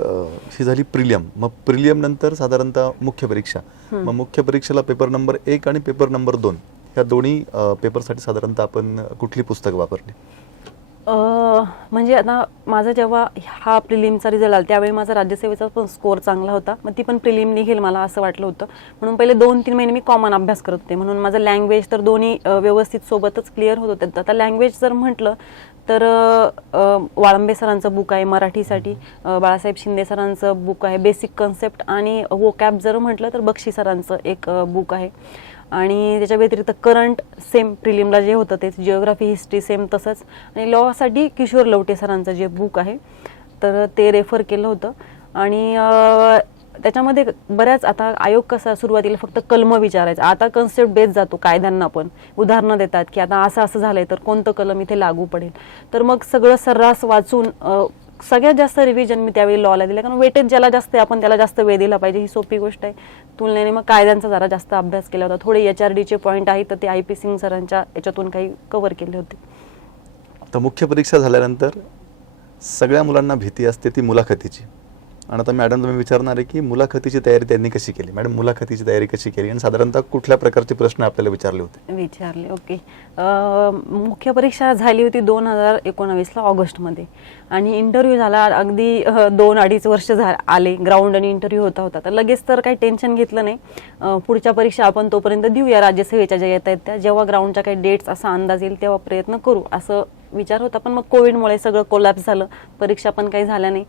ही झाली प्रिलियम. मग प्रिलियम नंतर साधारणतः मुख्य परीक्षा. मग मुख्य परीक्षेला पेपर नंबर 1 आणि पेपर नंबर 2 ह्या दोन्ही पेपरसाठी साधारणतः आपण कुठली पुस्तकं वापरली? म्हणजे आता माझं जेव्हा हा प्रिलिमचा रिझल्ट आला त्यावेळी माझा राज्यसेवेचा पण स्कोअर चांगला होता. मग ती पण प्रिलिम निघेल मला असं वाटलं होतं, म्हणून पहिले 2-3 महिने मी कॉमन अभ्यास करत होते. म्हणून माझं लँग्वेज तर दोन्ही व्यवस्थित सोबतच क्लिअर होत होते. आता लँग्वेज जर म्हटलं तर वाळंबे सरांचं बुक आहे मराठीसाठी, बाळासाहेब शिंदे सरांचं बुक आहे बेसिक कन्सेप्ट, आणि वोकॅब जर म्हटलं तर बक्षी सरांचं एक बुक आहे. आणि त्याच्या व्यतिरिक्त करंट सेम प्रिलिमला जे होतं ते जिओग्राफी, हिस्ट्री सेम तसंच. आणि लॉसाठी किशोर लवटे सरांचं जे बुक आहे तर ते रेफर केलं होतं. आणि त्याच्यामध्ये बऱ्याच, आता आयोग कसा सुरुवातीला फक्त कलम विचारायचा, आता कन्सेप्ट बेस जातो कायद्यांना पण. उदाहरणं देतात की आता असं असं झालंय तर कोणतं कलम इथे लागू पडेल. तर मग सगळं सर्रास वाचून सगळ्यात जास्त रिव्हिजन मी त्यावेळी लॉला दिलं, कारण वेटेज ज्याला जास्त आहे आपण त्याला जास्त वेळ दिला पाहिजे, ही सोपी गोष्ट आहे. तुलनेने मग कायद्यांचा जरा जास्त अभ्यास केला होता. थोडे HRDचे पॉईंट आहेत तर ते IP सिंग सरांच्या याच्यातून काही कव्हर केले होते. आता मुख्य परीक्षा झाल्यानंतर सगळ्या मुलांना भीती असते ती मुलाखतीची. आणि आता मॅडम तुम्ही विचारणार आहे की मुलाखतीची तयारी त्यांनी कशी केली. मॅडम, मुलाखतीची तयारी कशी केली आणि साधारणतः कुठल्या प्रकारचे प्रश्न आपल्याला विचारले होते? ओके. मुख्य परीक्षा झाली होती 2019ला ऑगस्टमध्ये, आणि इंटरव्ह्यू झाला अगदी 2-2.5 वर्ष आले. ग्राउंड आणि इंटरव्ह्यू होता. तर लगेच तर काही टेन्शन घेतलं नाही. पुढच्या परीक्षा आपण तोपर्यंत देऊया राज्यसेवेच्या ज्या येत आहेत त्या, जेव्हा ग्राउंडच्या काही डेट्स असा अंदाज येईल तेव्हा प्रयत्न करू असं विचार होता. पण मग कोविडमुळे सगळं कोलॅप्स झालं, परीक्षा पण काही झाल्या नाही.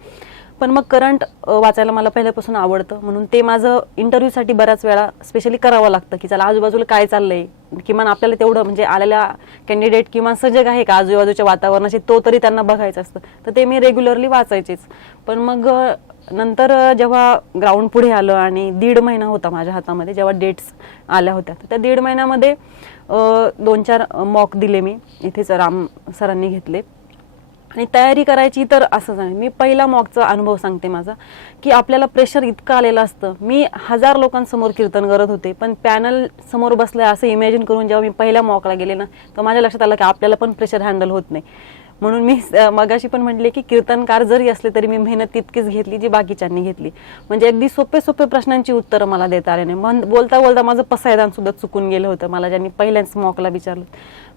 पण मग करंट वाचायला मला पहिल्यापासून आवडतं, म्हणून ते माझं इंटरव्ह्यूसाठी बऱ्याच वेळा स्पेशली करावं लागतं की चला आजूबाजूला काय चाललंय, किमान आपल्याला तेवढं म्हणजे आलेल्या कॅन्डिडेट किंवा सजग आहे का आजूबाजूच्या वातावरणाशी तो तरी त्यांना बघायचं असतं, तर ते मी रेग्युलरली वाचायचेच. पण मग नंतर जेव्हा ग्राउंड पुढे आलं आणि 1.5 महिना होता माझ्या हातामध्ये जेव्हा डेट्स आल्या होत्या, तर त्या 1.5 महिन्यामध्ये 2-4 मॉक दिले मी, इथेच राम सरांनी घेतले. आणि तयारी करायची तर असंच आहे, मी पहिला मॉकचा अनुभव सांगते माझा, की आपल्याला प्रेशर इतकं आलेलं असतं. मी 1000 लोकांसमोर कीर्तन करत होते, पण पॅनल समोर बसलाय असं इमॅजिन करून जेव्हा मी पहिल्या मॉकला गेले ना, तर माझ्या लक्षात आलं की आपल्याला पण प्रेशर हँडल होत नाही. म्हणून मी मगाशी पण म्हटले की कीर्तनकार जरी असले तरी मी मेहनत तितकीच घेतली जी बाकीच्यांनी घेतली. म्हणजे अगदी सोपे सोपे प्रश्नांची उत्तरं मला देता आले नाही. बोलता बोलता माझं पसायदान सुद्धा चुकून गेलं होतं मला ज्यांनी पहिल्याच मॉकला विचारलं.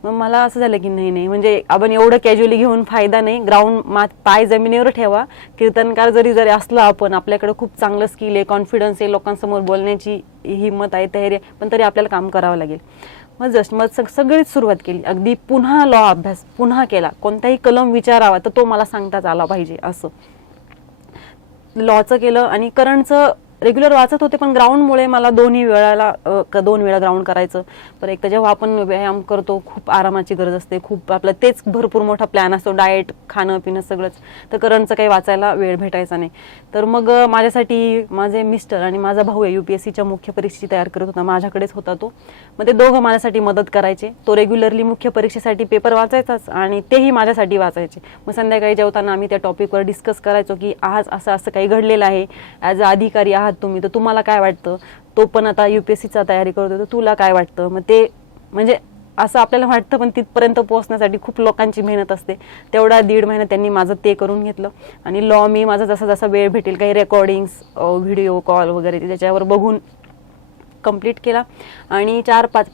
मग मला असं झालं की नाही म्हणजे आपण एवढं कॅज्युअली घेऊन फायदा नाही, ग्राउंड पाय जमिनीवर ठेवा. कीर्तनकार जरी असला आपण, आपल्याकडे खूप चांगलं स्किल आहे, कॉन्फिडन्स आहे, लोकांसमोर बोलण्याची हिंमत आहे, तयारी आहे, पण तरी आपल्याला काम करावं लागेल. मग सगळीच सुरुवात केली, अगदी पुन्हा लॉ अभ्यास पुन्हा केला. कोणताही कलम विचारावा तर तो मला सांगताच आला पाहिजे असं लॉचं केलं. आणि करंटचं रेग्युलर वाचत होते, पण ग्राउंडमुळे मला 2 वेळा ग्राउंड करायचं. पण एक तर जेव्हा आपण व्यायाम करतो खूप आरामाची गरज असते, खूप आपलं तेच भरपूर मोठा प्लॅन असतो, डाएट खाणं पिणं सगळंच, तर करंटचं काही वाचायला वेळ भेटायचा नाही. तर मग माझ्यासाठी माझे मिस्टर आणि माझा भाऊ UPSCच्या मुख्य परीक्षेची तयार करत होता, माझ्याकडेच होता तो. मग ते दोघं माझ्यासाठी मदत करायचे. तो रेग्युलरली मुख्य परीक्षेसाठी पेपर वाचायचाच आणि तेही माझ्यासाठी वाचायचे. मग संध्याकाळी जेवताना आम्ही त्या टॉपिकवर डिस्कस करायचो की आज असं असं काही घडलेलं आहे, ॲज अ अधिकारी आहात तुम्ही, तर तुम्हाला काय वाटतं. तो पण आता UPSCचा तयारी करतो, तर तुला काय वाटतं. मग ते म्हणजे असं आपल्याला वाटतं, पण तिथपर्यंत पोहोचण्यासाठी खूप लोकांची मेहनत असते. तेवढा 1.5 महिना त्यांनी माझं ते करून घेतलं. आणि लॉ मी माझा जसा जसा वेळ भेटेल काही रेकॉर्डिंग्स, व्हिडिओ कॉल वगैरे त्याच्यावर बघून कंप्लीट केला. आणि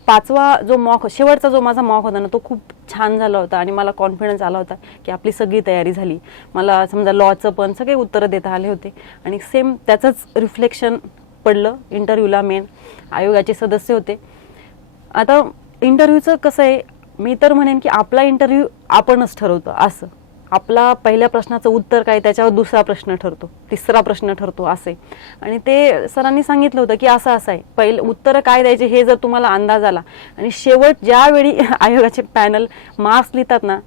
5वा जो मॉक, शेवटचा जो माझा मॉक होता ना, तो खूप छान झाला होता आणि मला कॉन्फिडन्स आला होता की आपली सगळी तयारी झाली. मला समजा लॉचं पण सगळे उत्तरं देता आले होते आणि सेम त्याचंच रिफ्लेक्शन पडलं इंटरव्ह्यूला. मेन आयोगाचे सदस्य होते. आता इंटरव्ह्यूचं कसं आहे, मी तर म्हणेन की आपला इंटरव्ह्यू आपणच ठरवतो. असं आपला पहिल्या प्रश्नाचं उत्तर काय, त्याच्यावर दुसरा प्रश्न ठरतो, तिसरा प्रश्न ठरतो असे. आणि ते सरांनी सांगितलं होतं की असं आहे, पहिलं उत्तर काय द्यायचे हे जर तुम्हाला अंदाज आला आणि शेवट ज्यावेळी आयोगाचे पॅनल मार्क्स लिहितात ना,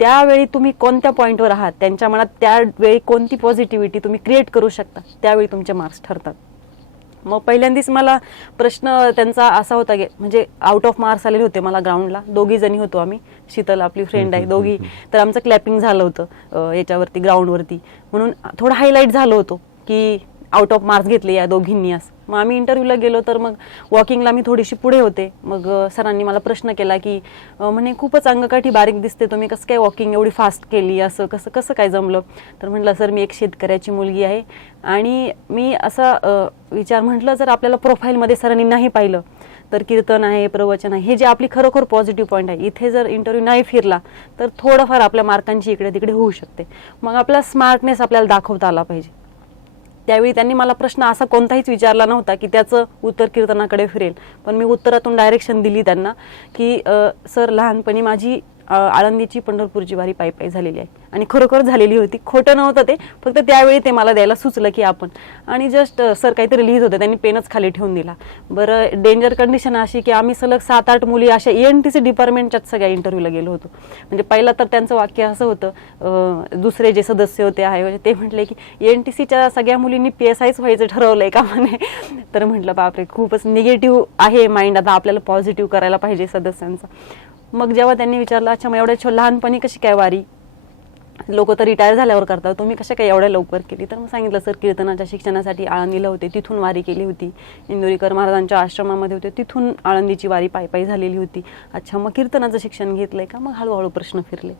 त्यावेळी तुम्ही कोणत्या पॉईंटवर आहात, त्यांच्या मनात त्यावेळी कोणती पॉझिटिव्हिटी तुम्ही क्रिएट करू शकता, त्यावेळी तुमचे मार्क्स ठरतात. मग पहिल्यांदाच मला प्रश्न त्यांचा असा होता की म्हणजे आउट ऑफ मार्क्स आलेले होते मला ग्राउंडला. 2 जणी होतो आम्ही, शीतल आपली फ्रेंड आहे, दोघी. तर आमचं क्लॅपिंग झालं होतं याच्यावरती ग्राउंडवरती, म्हणून थोडं हायलाईट झालं होतं की आउट ऑफ मार्क्स घेतले या दोघींनी असं. मग आम्ही इंटरव्ह्यूला गेलो, तर मग वॉकिंगला मी थोडीशी पुढे होते. मग सरांनी मला प्रश्न केला की म्हणे खूपच अंगकाठी बारीक दिसते, तुम्ही कसं काय वॉकिंग एवढी फास्ट केली, असं कसं कसं काय जमलं. तर म्हटलं सर मी एक शेतकऱ्याची मुलगी आहे. आणि मी असा विचार म्हटलं, जर आपल्याला प्रोफाईलमध्ये सरांनी नाही पाहिलं तर कीर्तन आहे, प्रवचन आहे, हे जे आपली खरोखर पॉझिटिव्ह पॉईंट आहे, इथे जर इंटरव्ह्यू नाही फिरला तर थोडंफार आपल्या मार्कांची इकडे तिकडे होऊ शकते. मग आपला स्मार्टनेस आपल्याला दाखवता आला पाहिजे. त्यावेळी त्यांनी मला प्रश्न असा कोणताहीच विचारला नव्हता की त्याचं उत्तर कीर्तनाकडे फिरेल, पण मी उत्तरातून डायरेक्शन दिली त्यांना की सर लहानपणी माझी आळंदीची पंढरपूरची वारी पायी पायी झालेली आहे. आणि खरोखर झालेली होती, खोटं नव्हतं ते, फक्त त्यावेळी ते मला द्यायला सुचलं की आपण. आणि जस्ट सर काहीतरी लिहित होते, त्यांनी पेनच खाली ठेवून दिला. बरं, डेंजर कंडिशन अशी की आम्ही सलग 7-8 मुली अशा ENTC डिपार्टमेंटच्याच सगळ्या इंटरव्ह्यूला गेलो होतो. म्हणजे पहिला तर त्यांचं वाक्य असं होतं, दुसरे जे सदस्य होते आहे ते म्हटले की ENTCच्या सगळ्या मुलींनी PSIच व्हायचं ठरवलंय का म्हणे. तर म्हटलं बापरे, खूपच निगेटिव्ह आहे माइंड, आता आपल्याला पॉझिटिव्ह करायला पाहिजे सदस्यांचा. मग जेव्हा त्यांनी विचारलं, अच्छा मग एवढ्या लहानपणी कशी काय वारी, लोक तर रिटायर झाल्यावर करतात, तुम्ही कशा काय एवढ्या लवकर केली. तर मग सांगितलं सर कीर्तनाच्या शिक्षणासाठी आळंदीला होते, तिथून वारी केली होती. इंदोरीकर महाराजांच्या आश्रमामध्ये होते, तिथून आळंदीची वारी पायी पायी झालेली होती. अच्छा मग कीर्तनाचं शिक्षण घेतलंय का. मग हळूहळू प्रश्न फिरले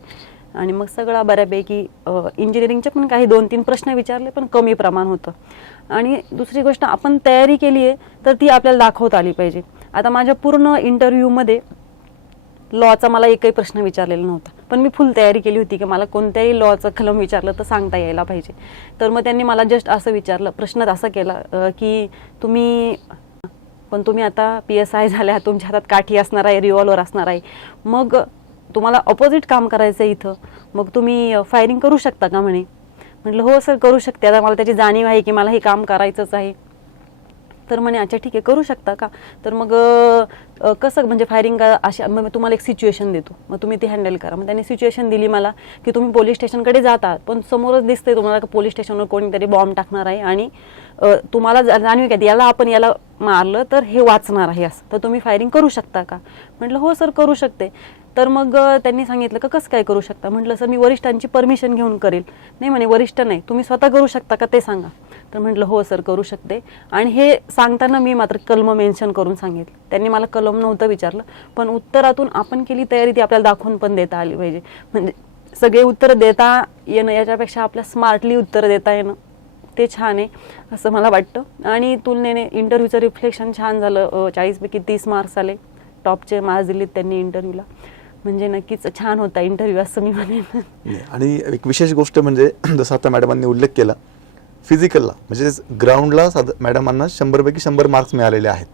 आणि मग सगळा बऱ्यापैकी इंजिनिअरिंगचे पण काही 2-3 प्रश्न विचारले, पण कमी प्रमाण होतं. आणि दुसरी गोष्ट, आपण तयारी केली आहे तर ती आपल्याला दाखवता आली पाहिजे. आता माझ्या पूर्ण इंटरव्ह्यूमध्ये लॉचा मला एकही प्रश्न विचारलेला नव्हता, पण मी फुल तयारी केली होती की मला कोणत्याही लॉचं कलम विचारलं तर सांगता यायला पाहिजे. तर मग त्यांनी मला जस्ट असं विचारलं, प्रश्न असा केला की तुम्ही आता PSI झाल्या, तुमच्या हातात काठी असणार आहे, रिव्हॉल्वर असणार आहे, मग तुम्हाला ऑपोजिट काम करायचं आहे इथं, मग तुम्ही फायरिंग करू शकता का म्हणे. म्हटलं हो सर करू शकते, आता मला त्याची जाणीव आहे की मला हे काम करायचंच आहे. तर म्हणे अच्छा ठीक आहे करू शकता का. तर मग कसं म्हणजे फायरिंग अशा, मग तुम्हाला एक सिच्युएशन देतो, मग तुम्ही ती हँडल करा. मग त्यांनी सिच्युएशन दिली मला की तुम्ही पोलीस स्टेशनकडे जाता, पण समोरच दिसतंय तुम्हाला की पोलीस स्टेशनवर कोणीतरी बॉम्ब टाकणार आहे आणि तुम्हाला जाणीव काय याला मारलं तर हे वाचणार आहे असं, तर तुम्ही फायरिंग करू शकता का. म्हटलं हो सर करू शकते. तर मग त्यांनी सांगितलं का कसं काय करू शकता. म्हटलं सर मी वरिष्ठांची परमिशन घेऊन करेल. नाही म्हणे वरिष्ठ नाही, तुम्ही स्वतः करू शकता का ते सांगा. तर म्हटलं हो सर करू शकते. आणि हे सांगताना मी मात्र कलम मेन्शन करून सांगितलं. त्यांनी मला कलम नव्हतं विचारलं, पण उत्तरातून आपण केली तयारी ती आपल्याला दाखवून पण देता आली पाहिजे. म्हणजे सगळे उत्तर देता येणं याच्यापेक्षा आपल्या स्मार्टली उत्तर देता येणं ते छान आहे असं मला वाटतं. आणि तुलनेने इंटरव्ह्यूचं रिफ्लेक्शन छान झालं. 40 पैकी 30 मार्क्स आले. टॉपचे मार्क्स दिलेत त्यांनी इंटरव्ह्यूला. म्हणजे नक्कीच छान होता इंटरव्ह्यू असं मी म्हणेन. आणि एक विशेष गोष्ट म्हणजे जसं आता मॅडमांनी उल्लेख केला, फिजिकलला म्हणजे ग्राउंडला मॅडमांना 100 पैकी 100 मार्क्स मिळालेले आहेत.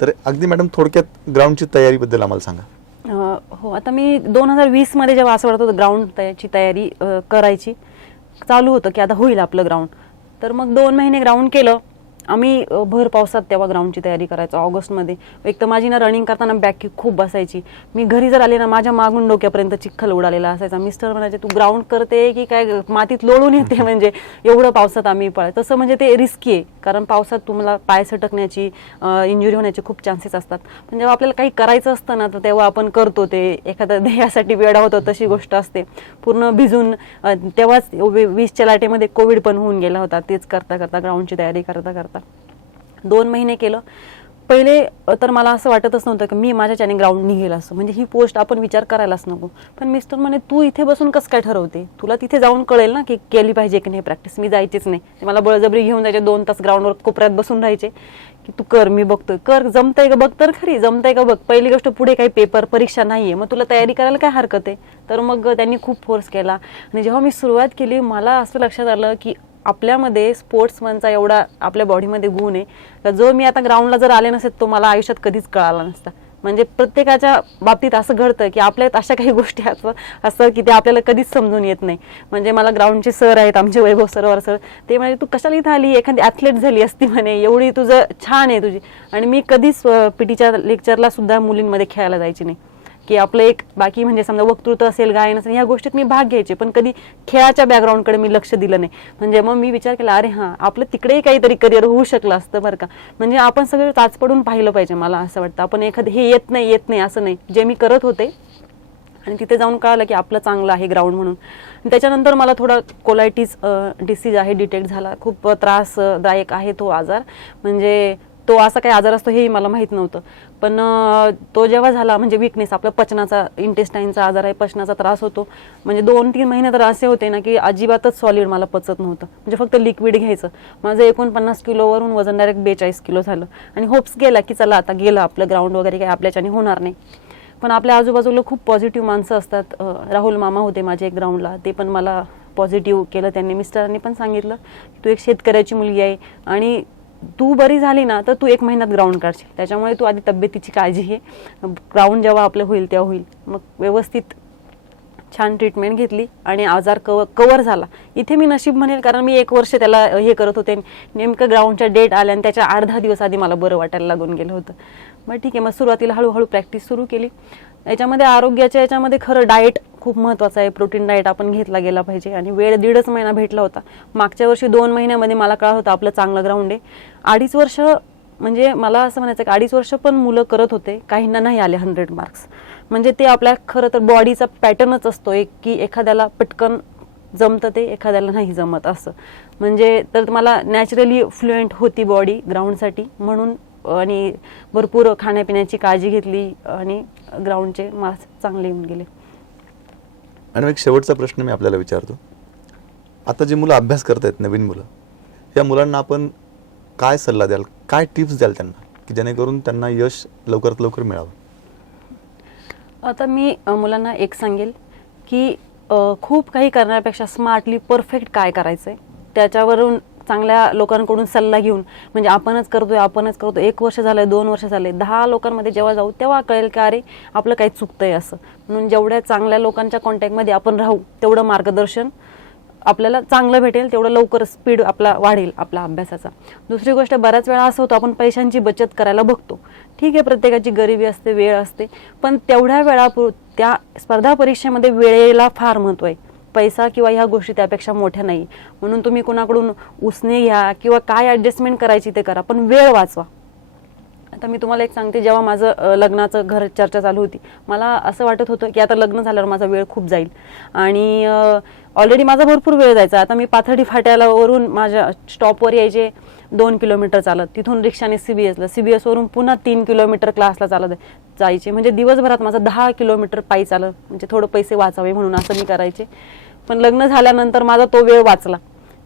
तर अगदी मॅडम थोडक्यात ग्राउंडची तयारीबद्दल आम्हाला सांगा. हो, आता मी 2020 मध्ये जेव्हा असं वाटत होतं ग्राउंडची तयारी करायची चालू होतं की आता होईल आपलं ग्राउंड, तर मग 2 महिने ग्राउंड केलं आम्ही. भर पावसात तेव्हा ग्राउंडची तयारी करायचो ऑगस्टमध्ये. एक तर माझी ना रनिंग करताना बॅक खूप बसायची. मी घरी जर आले ना माझ्या मागून डोक्यापर्यंत चिखल उडालेला असायचा. मिस्टर म्हणायचे तू ग्राउंड करते की काय मातीत लोळून येते, म्हणजे एवढं पावसात आम्ही पळायचो. तसं म्हणजे ते रिस्की आहे, कारण पावसात तुम्हाला पाय सटकण्याची इंजुरी होण्याचे खूप चान्सेस असतात. पण जेव्हा आपल्याला काही करायचं असतं ना तर तेव्हा आपण करतो ते. एखाद्या ध्येयासाठी वेडा होतो तशी गोष्ट असते. पूर्ण भिजून तेव्हाच 20च्या लाटेमध्ये कोविड पण होऊन गेला होता. तेच करता करता ग्राउंडची तयारी करता करता 2 महिने केलं. पहिले तर मला असं वाटतच नव्हतं की मी माझ्याच्याने ग्राउंड निघेल असं, म्हणजे ही पोस्ट आपण विचार करायलाच नको. पण मिस्टर म्हणे तू इथे बसून कसं काय ठरवते, तुला तिथे जाऊन कळेल ना की केली पाहिजे की नाही प्रॅक्टिस. मी जायचीच नाही, मला बळजबरी घेऊन जायचे. 2 तास ग्राउंडवर कोपऱ्यात बसून राहायचे की तू कर, मी बघतोय, कर, जमतंय का बघ. तर खरी जमतंय का बघ. पहिली गोष्ट पुढे काही पेपर परीक्षा नाहीये, मग तुला तयारी करायला काय हरकत आहे. तर मग त्यांनी खूप फोर्स केला. आणि जेव्हा मी सुरुवात केली मला असं लक्षात आलं की आपल्यामध्ये स्पोर्ट्समनचा एवढा आपल्या बॉडीमध्ये गुण आहे का जो मी आता ग्राउंडला जर आले नसेल तो मला आयुष्यात कधीच कळाला नसता. म्हणजे प्रत्येकाच्या बाबतीत असं घडतं की आपल्यात अशा काही गोष्टी असं की ते आपल्याला कधीच समजून येत नाही. म्हणजे मला ग्राउंडचे सर आहेत आमचे, वैभव सरोवर सर, ते म्हणजे तू कशाला इथं आली, एखादी ॲथलेट झाली असती म्हणे, एवढी तुझं छान आहे तुझी. आणि मी कधीच पीटीच्या लेक्चरला सुद्धा मुलींमध्ये खेळायला जायची नाही. की आपलं एक बाकी म्हणजे समजा वक्तृत्व असेल, गायन असेल, ह्या गोष्टीत मी भाग घ्यायचे, पण कधी खेळाच्या बॅकग्राऊंडकडे मी लक्ष दिलं नाही. म्हणजे मग मी विचार केला अरे हां आपलं तिकडेही काहीतरी करिअर होऊ शकलं असतं बरं का. म्हणजे आपण सगळं ताच पडून पाहिलं पाहिजे मला असं वाटतं. आपण एखादं हे येत नाही असं नाही, जे मी करत होते आणि तिथे जाऊन कळालं की आपलं चांगलं आहे ग्राउंड म्हणून. त्याच्यानंतर मला थोडा कोलायटिस डिसीज आहे डिटेक्ट झाला. खूप त्रासदायक आहे तो आजार. म्हणजे तो असा काही आजार असतो हेही मला माहीत नव्हतं. पण तो जेव्हा झाला म्हणजे विकनेस, आपला पचनाचा इंटेस्टाईनचा आजार आहे, पचनाचा त्रास होतो. म्हणजे 2-3 महिने तर असे होते ना की अजिबातच सॉलिड मला पचत नव्हतं. म्हणजे फक्त लिक्विड घ्यायचं. माझं 49 किलोवरून वजन डायरेक्ट 42 किलो झालं. आणि होप्स गेला की चला आता गेलं आपलं ग्राउंड वगैरे काही आपल्याच्याने होणार नाही. पण आपल्या आजूबाजूला खूप पॉझिटिव्ह माणसं असतात. राहुल मामा होते माझे एक ग्राउंडला, ते पण मला पॉझिटिव्ह केलं त्यांनी. मिस्टरांनी पण सांगितलं की तू एक शेतकऱ्याची मुलगी आहे आणि तू बरी झाली ना तर तू 1 महिन्यात ग्राउंड काढशील, त्याच्यामुळे तू आधी तब्येतीची काळजी घे. ग्राउंड जेव्हा आपलं होईल तेव्हा होईल. मग व्यवस्थित छान ट्रीटमेंट घेतली आणि आजार कव्हर झाला. इथे मी नशीब म्हणेल, कारण मी 1 वर्ष त्याला हे करत होते. नेमकं ग्राउंडच्या डेट आल्या आणि त्याच्या 8-10 दिवस आधी मला बरं वाटायला लागून गेलं होतं. मग ठीक आहे, मग सुरुवातीला हळूहळू प्रॅक्टिस सुरू केली. याच्यामध्ये आरोग्याच्या याच्यामध्ये खरं डाएट खूप महत्त्वाचं आहे. प्रोटीन डाएट आपण घेतला गेला पाहिजे. आणि वेळ 1.5 महिना भेटला होता. मागच्या वर्षी 2 महिन्यामध्ये मला कळत होतं आपलं चांगलं ग्राउंड आहे. 2.5 वर्ष म्हणजे मला असं म्हणायचं की 2.5 वर्ष पण मुलं करत होते, काहींना नाही आले 100 मार्क्स. म्हणजे ते आपल्या खरं तर बॉडीचा पॅटर्नच असतो एक, की एखाद्याला पटकन जमतं ते, एखाद्याला नाही जमत असं. म्हणजे तर मला नॅचरली फ्लुएंट होती बॉडी ग्राउंडसाठी म्हणून. आणि भरपूर खाण्यापिण्याची काळजी घेतली आणि ग्राउंडचे मार्क्स चांगले येऊन गेले. आणि एक शेवटचा प्रश्न मी आपल्याला विचारतो. आता जी मुलं अभ्यास करतायत, नवीन मुलं, या मुलांना आपण काय सल्ला द्याल, काय टिप्स द्याल त्यांना की जेणेकरून त्यांना यश लवकरात लवकर मिळावं? आता मी मुलांना एक सांगेल की खूप काही करण्यापेक्षा स्मार्टली परफेक्ट काय करायचंय त्याच्यावरून चांगल्या लोकांकडून सल्ला घेऊन, म्हणजे आपणच करतोय 1 वर्ष झालंय, 2 वर्ष झाले, 10 लोकांमध्ये जेव्हा जाऊ तेव्हा कळेल की अरे आपलं काही चुकतंय असं. म्हणून जेवढ्या चांगल्या लोकांच्या कॉन्टॅक्टमध्ये आपण राहू तेवढं मार्गदर्शन आपल्याला चांगलं भेटेल तेवढं लवकर स्पीड आपला वाढेल आपला अभ्यासाचा. दुसरी गोष्ट, बऱ्याच वेळा असं होतं आपण पैशांची बचत करायला बघतो. ठीक आहे, प्रत्येकाची गरिबी असते, वेळ असते, पण तेवढ्या वेळा त्या स्पर्धा परीक्षेमध्ये वेळेला फार महत्त्व आहे. पैसा किंवा ह्या गोष्टी त्यापेक्षा मोठ्या नाही. म्हणून तुम्ही कुणाकडून उसने घ्या किंवा काय ॲडजस्टमेंट करायची ते करा, पण वेळ वाचवा. आता मी तुम्हाला एक सांगते, जेव्हा माझं लग्नाचं घर चर्चा चालू होती, मला असं वाटत होतं की आता लग्न झाल्यावर माझा वेळ खूप जाईल आणि ऑलरेडी माझा भरपूर वेळ जायचा. आता मी पाथर्डी फाट्याला वरून माझ्या स्टॉपवर यायचे 2 किलोमीटर चालत, तिथून रिक्षाने CBSला, CBS वरून पुन्हा 3 किलोमीटर क्लासला चालत जायचे. म्हणजे दिवसभरात माझा 10 किलोमीटर पायी चालत, म्हणजे थोडं पैसे वाचावे म्हणून असं मी करायचे. पण लग्न झाल्यानंतर माझा तो वेळ वाचला.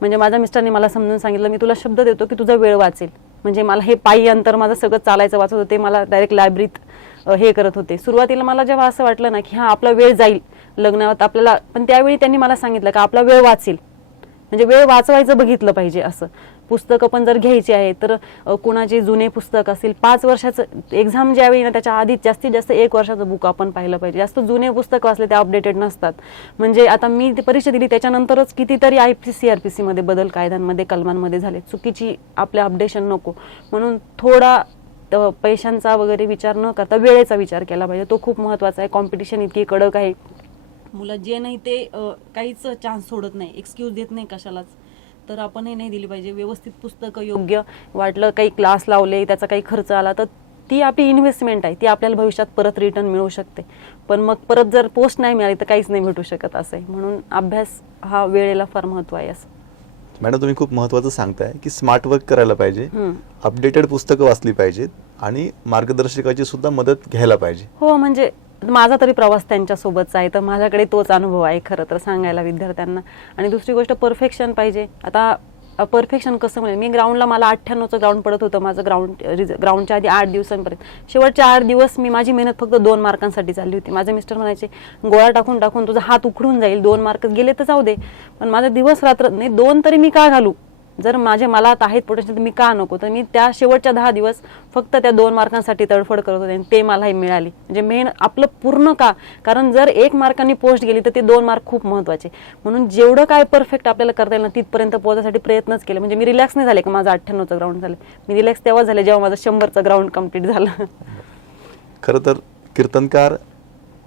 म्हणजे माझ्या मिस्टरने मला समजून सांगितलं, मी तुला शब्द देतो की तुझा वेळ वाचेल. म्हणजे मला हे पायी अंतर माझं सगळं चालायचं वाचत होते, मला डायरेक्ट लायब्ररीत हे करत होते. सुरुवातीला मला जेव्हा असं वाटलं ना की हा आपला वेळ जाईल लग्नात आपल्याला, पण त्यावेळी त्यांनी मला सांगितलं की आपला वेळ वाचेल, म्हणजे वेळ वाचवायचं बघितलं पाहिजे. असं पुस्तकं पण जर घ्यायची आहे तर कुणाचे जुने पुस्तक असेल, 5 वर्षाचं एक्झाम ज्यावेळी ना त्याच्या आधी जास्तीत जास्त 1 वर्षाचं बुक आपण पाहिलं पाहिजे. जास्त जुने पुस्तक वाचले ते अपडेटेड नसतात. म्हणजे आता मी परीक्षा दिली त्याच्यानंतरच कितीतरी IPC CRPC मध्ये बदल कायद्यांमध्ये कलमांमध्ये झाले. चुकीची आपल्या अपडेशन नको, म्हणून थोडा पैशांचा वगैरे विचार न करता वेळेचा विचार केला पाहिजे. तो खूप महत्त्वाचा आहे. कॉम्पिटिशन इतकी कडक आहे, मुलं जे नाही ते काहीच चान्स सोडत नाही, एक्सक्यूज देत नाही कशालाच. तर आपण हे नाही दिली पाहिजे. व्यवस्थित पुस्तकं, योग्य वाटलं काही क्लास लावले, त्याचा काही खर्च आला तर ती आपली इन्व्हेस्टमेंट आहे, ती आपल्याला भविष्यात परत रिटर्न मिळू शकते. पण मग परत जर पोस्ट नाही मिळाली तर काहीच नाही भेटू शकत असं आहे. म्हणून अभ्यास हा वेळेला फार महत्त्व आहे. असं मॅडम तुम्ही खूप महत्त्वाचं सांगताय की स्मार्ट वर्क करायला पाहिजे, अपडेटेड पुस्तकं वाचली पाहिजेत आणि मार्गदर्शकाची सुद्धा मदत घ्यायला पाहिजे. हो, म्हणजे माझा तरी प्रवास त्यांच्यासोबतचा आहे, तर माझ्याकडे तोच अनुभव आहे खरं तर सांगायला विद्यार्थ्यांना. आणि दुसरी गोष्ट, परफेक्शन पाहिजे. आता परफेक्शन कसं म्हणेल, मी ग्राउंडला मला 98चं ग्राउंड पडत होतं माझं ग्राउंडच्या आधी 8 दिवसांपर्यंत. शेवटचे 8 दिवस मी माझी मेहनत फक्त 2 मार्कांसाठी चालली होती. माझे मिस्टर म्हणायचे गोळा टाकून टाकून तुझा हात उखडून जाईल, 2 मार्क गेले तर जाऊ दे, पण माझा दिवस रात्र नाही 2 तरी मी का घालू, जर मला आता आहेत पोटेन्शियल तर मी का नको. तर मी त्या शेवटच्या 10 दिवस फक्त त्या 2 मार्कांसाठी तडफड करत होते आणि ते मलाही मिळाली. म्हणजे मेन आपलं पूर्ण का, कारण जर 1 मार्कांनी पोस्ट गेली तर ते 2 मार्क खूप महत्त्वाचे. म्हणून जेवढं काय परफेक्ट आपल्याला करता येईल ना तिथपर्यंत पोहोचण्यासाठी प्रयत्नच केले. म्हणजे मी रिलॅक्स नाही झाले का माझं 98चं ग्राउंड झालं, मी रिलॅक्स तेव्हा झाले जेव्हा माझं 100चं ग्राउंड कम्प्लीट झालं. खरं तर कीर्तनकार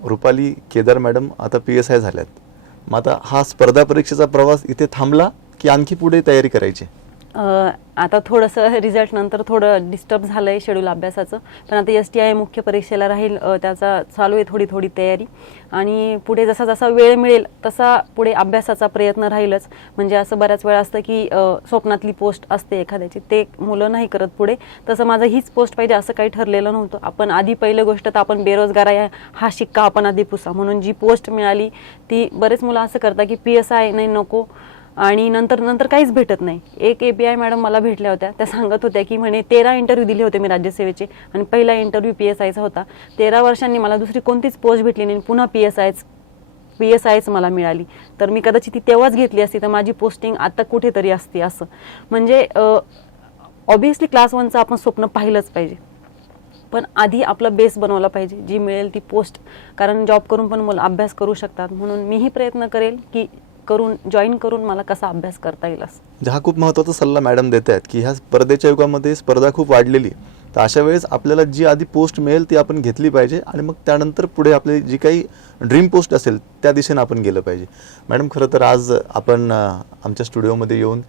रुपाली केदार मॅडम आता PSI झाल्यात. मग आता हा स्पर्धा परीक्षेचा प्रवास इथे थांबला की आणखी पुढे तयारी करायची? आता थोडंसं रिझल्ट नंतर थोडं डिस्टर्ब झालंय शेड्यूल अभ्यासाचं, पण आता STI मुख्य परीक्षेला राहील, त्याचा चालू आहे थोडी थोडी तयारी. आणि पुढे जसा जसा वेळ मिळेल तसा पुढे अभ्यासाचा प्रयत्न राहीलच. म्हणजे असं बऱ्याच वेळा असतं की स्वप्नातली पोस्ट असते एखाद्याची, ते मुलं नाही करत पुढे. तसं माझं हीच पोस्ट पाहिजे असं काही ठरलेलं नव्हतं. आपण आधी पहिलं गोष्ट तर आपण बेरोजगार आहे हा शिक्का आपण आधी पुसा, म्हणून जी पोस्ट मिळाली ती बरेच मुलं असं करतात की PSI नाही नको आणि नंतर काहीच भेटत नाही. एक API मॅडम मला भेटल्या होत्या, त्या सांगत होत्या की म्हणे 13 इंटरव्ह्यू दिले होते मी राज्यसेवेचे आणि पहिला इंटरव्ह्यू PSIचा होता. 13 वर्षांनी मला दुसरी कोणतीच पोस्ट भेटली नाही, पुन्हा PSIच मला मिळाली. तर मी कदाचित ती तेव्हाच घेतली असती तर माझी पोस्टिंग आता कुठेतरी असते. असं म्हणजे ऑब्व्हियसली क्लास 1चं आपण स्वप्न पाहिलंच पाहिजे, पण आधी आपला बेस बनवला पाहिजे. जी मिळेल ती पोस्ट, कारण जॉब करून पण मुलं अभ्यास करू शकतात. म्हणून मीही प्रयत्न करेल की जॉईन करून मला कसा अभ्यास करता येईल असं. हा खूप महत्त्वाचा सल्ला मॅडम देत आहेत की ह्या स्पर्धेच्या युगामध्ये स्पर्धा खूप वाढलेली, तर अशा वेळेस आपल्याला जी आधी पोस्ट मिळेल ती आपण घेतली पाहिजे आणि मग त्यानंतर पुढे आपली जी काही ड्रीम पोस्ट असेल त्या दिशेने आपण गेलं पाहिजे. मॅडम खरं तर आज आपण आमच्या स्टुडिओमध्ये येऊन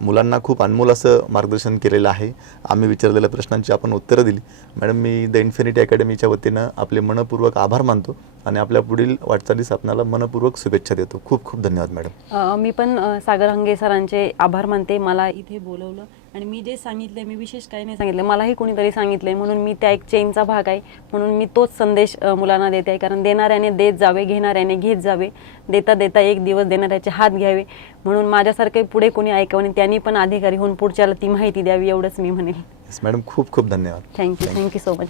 मुलांना खूप अनमोल असं मार्गदर्शन केलेलं आहे. आम्ही विचारलेल्या प्रश्नांची आपण उत्तरं दिली. मॅडम मी द इन्फिनिटी अकॅडमीच्या वतीनं आपले मनपूर्वक आभार मानतो आणि आपल्या पुढील वाटचालीस आपल्याला मनपूर्वक शुभेच्छा देतो. खूप खूप धन्यवाद मॅडम. मी पण सागर हंगे सरांचे आभार मानते, मला इथे बोलवलं आणि मी जे सांगितलंय मी विशेष काही नाही सांगितलं, मलाही कोणीतरी सांगितलंय म्हणून मी त्या एक चेनचा भाग आहे. म्हणून मी तोच संदेश मुलांना देते आहे, कारण देणाऱ्याने देत जावे, घेणाऱ्याने घेत जावे, देता देता एक दिवस देणाऱ्याचे हात घ्यावे. म्हणून माझ्यासारखे पुढे कोणी ऐकावं आणि त्यांनी पण अधिकारी होऊन पुढच्याला ती माहिती द्यावी, एवढंच मी म्हणेल. मॅडम खूप खूप धन्यवाद. Thank you so much.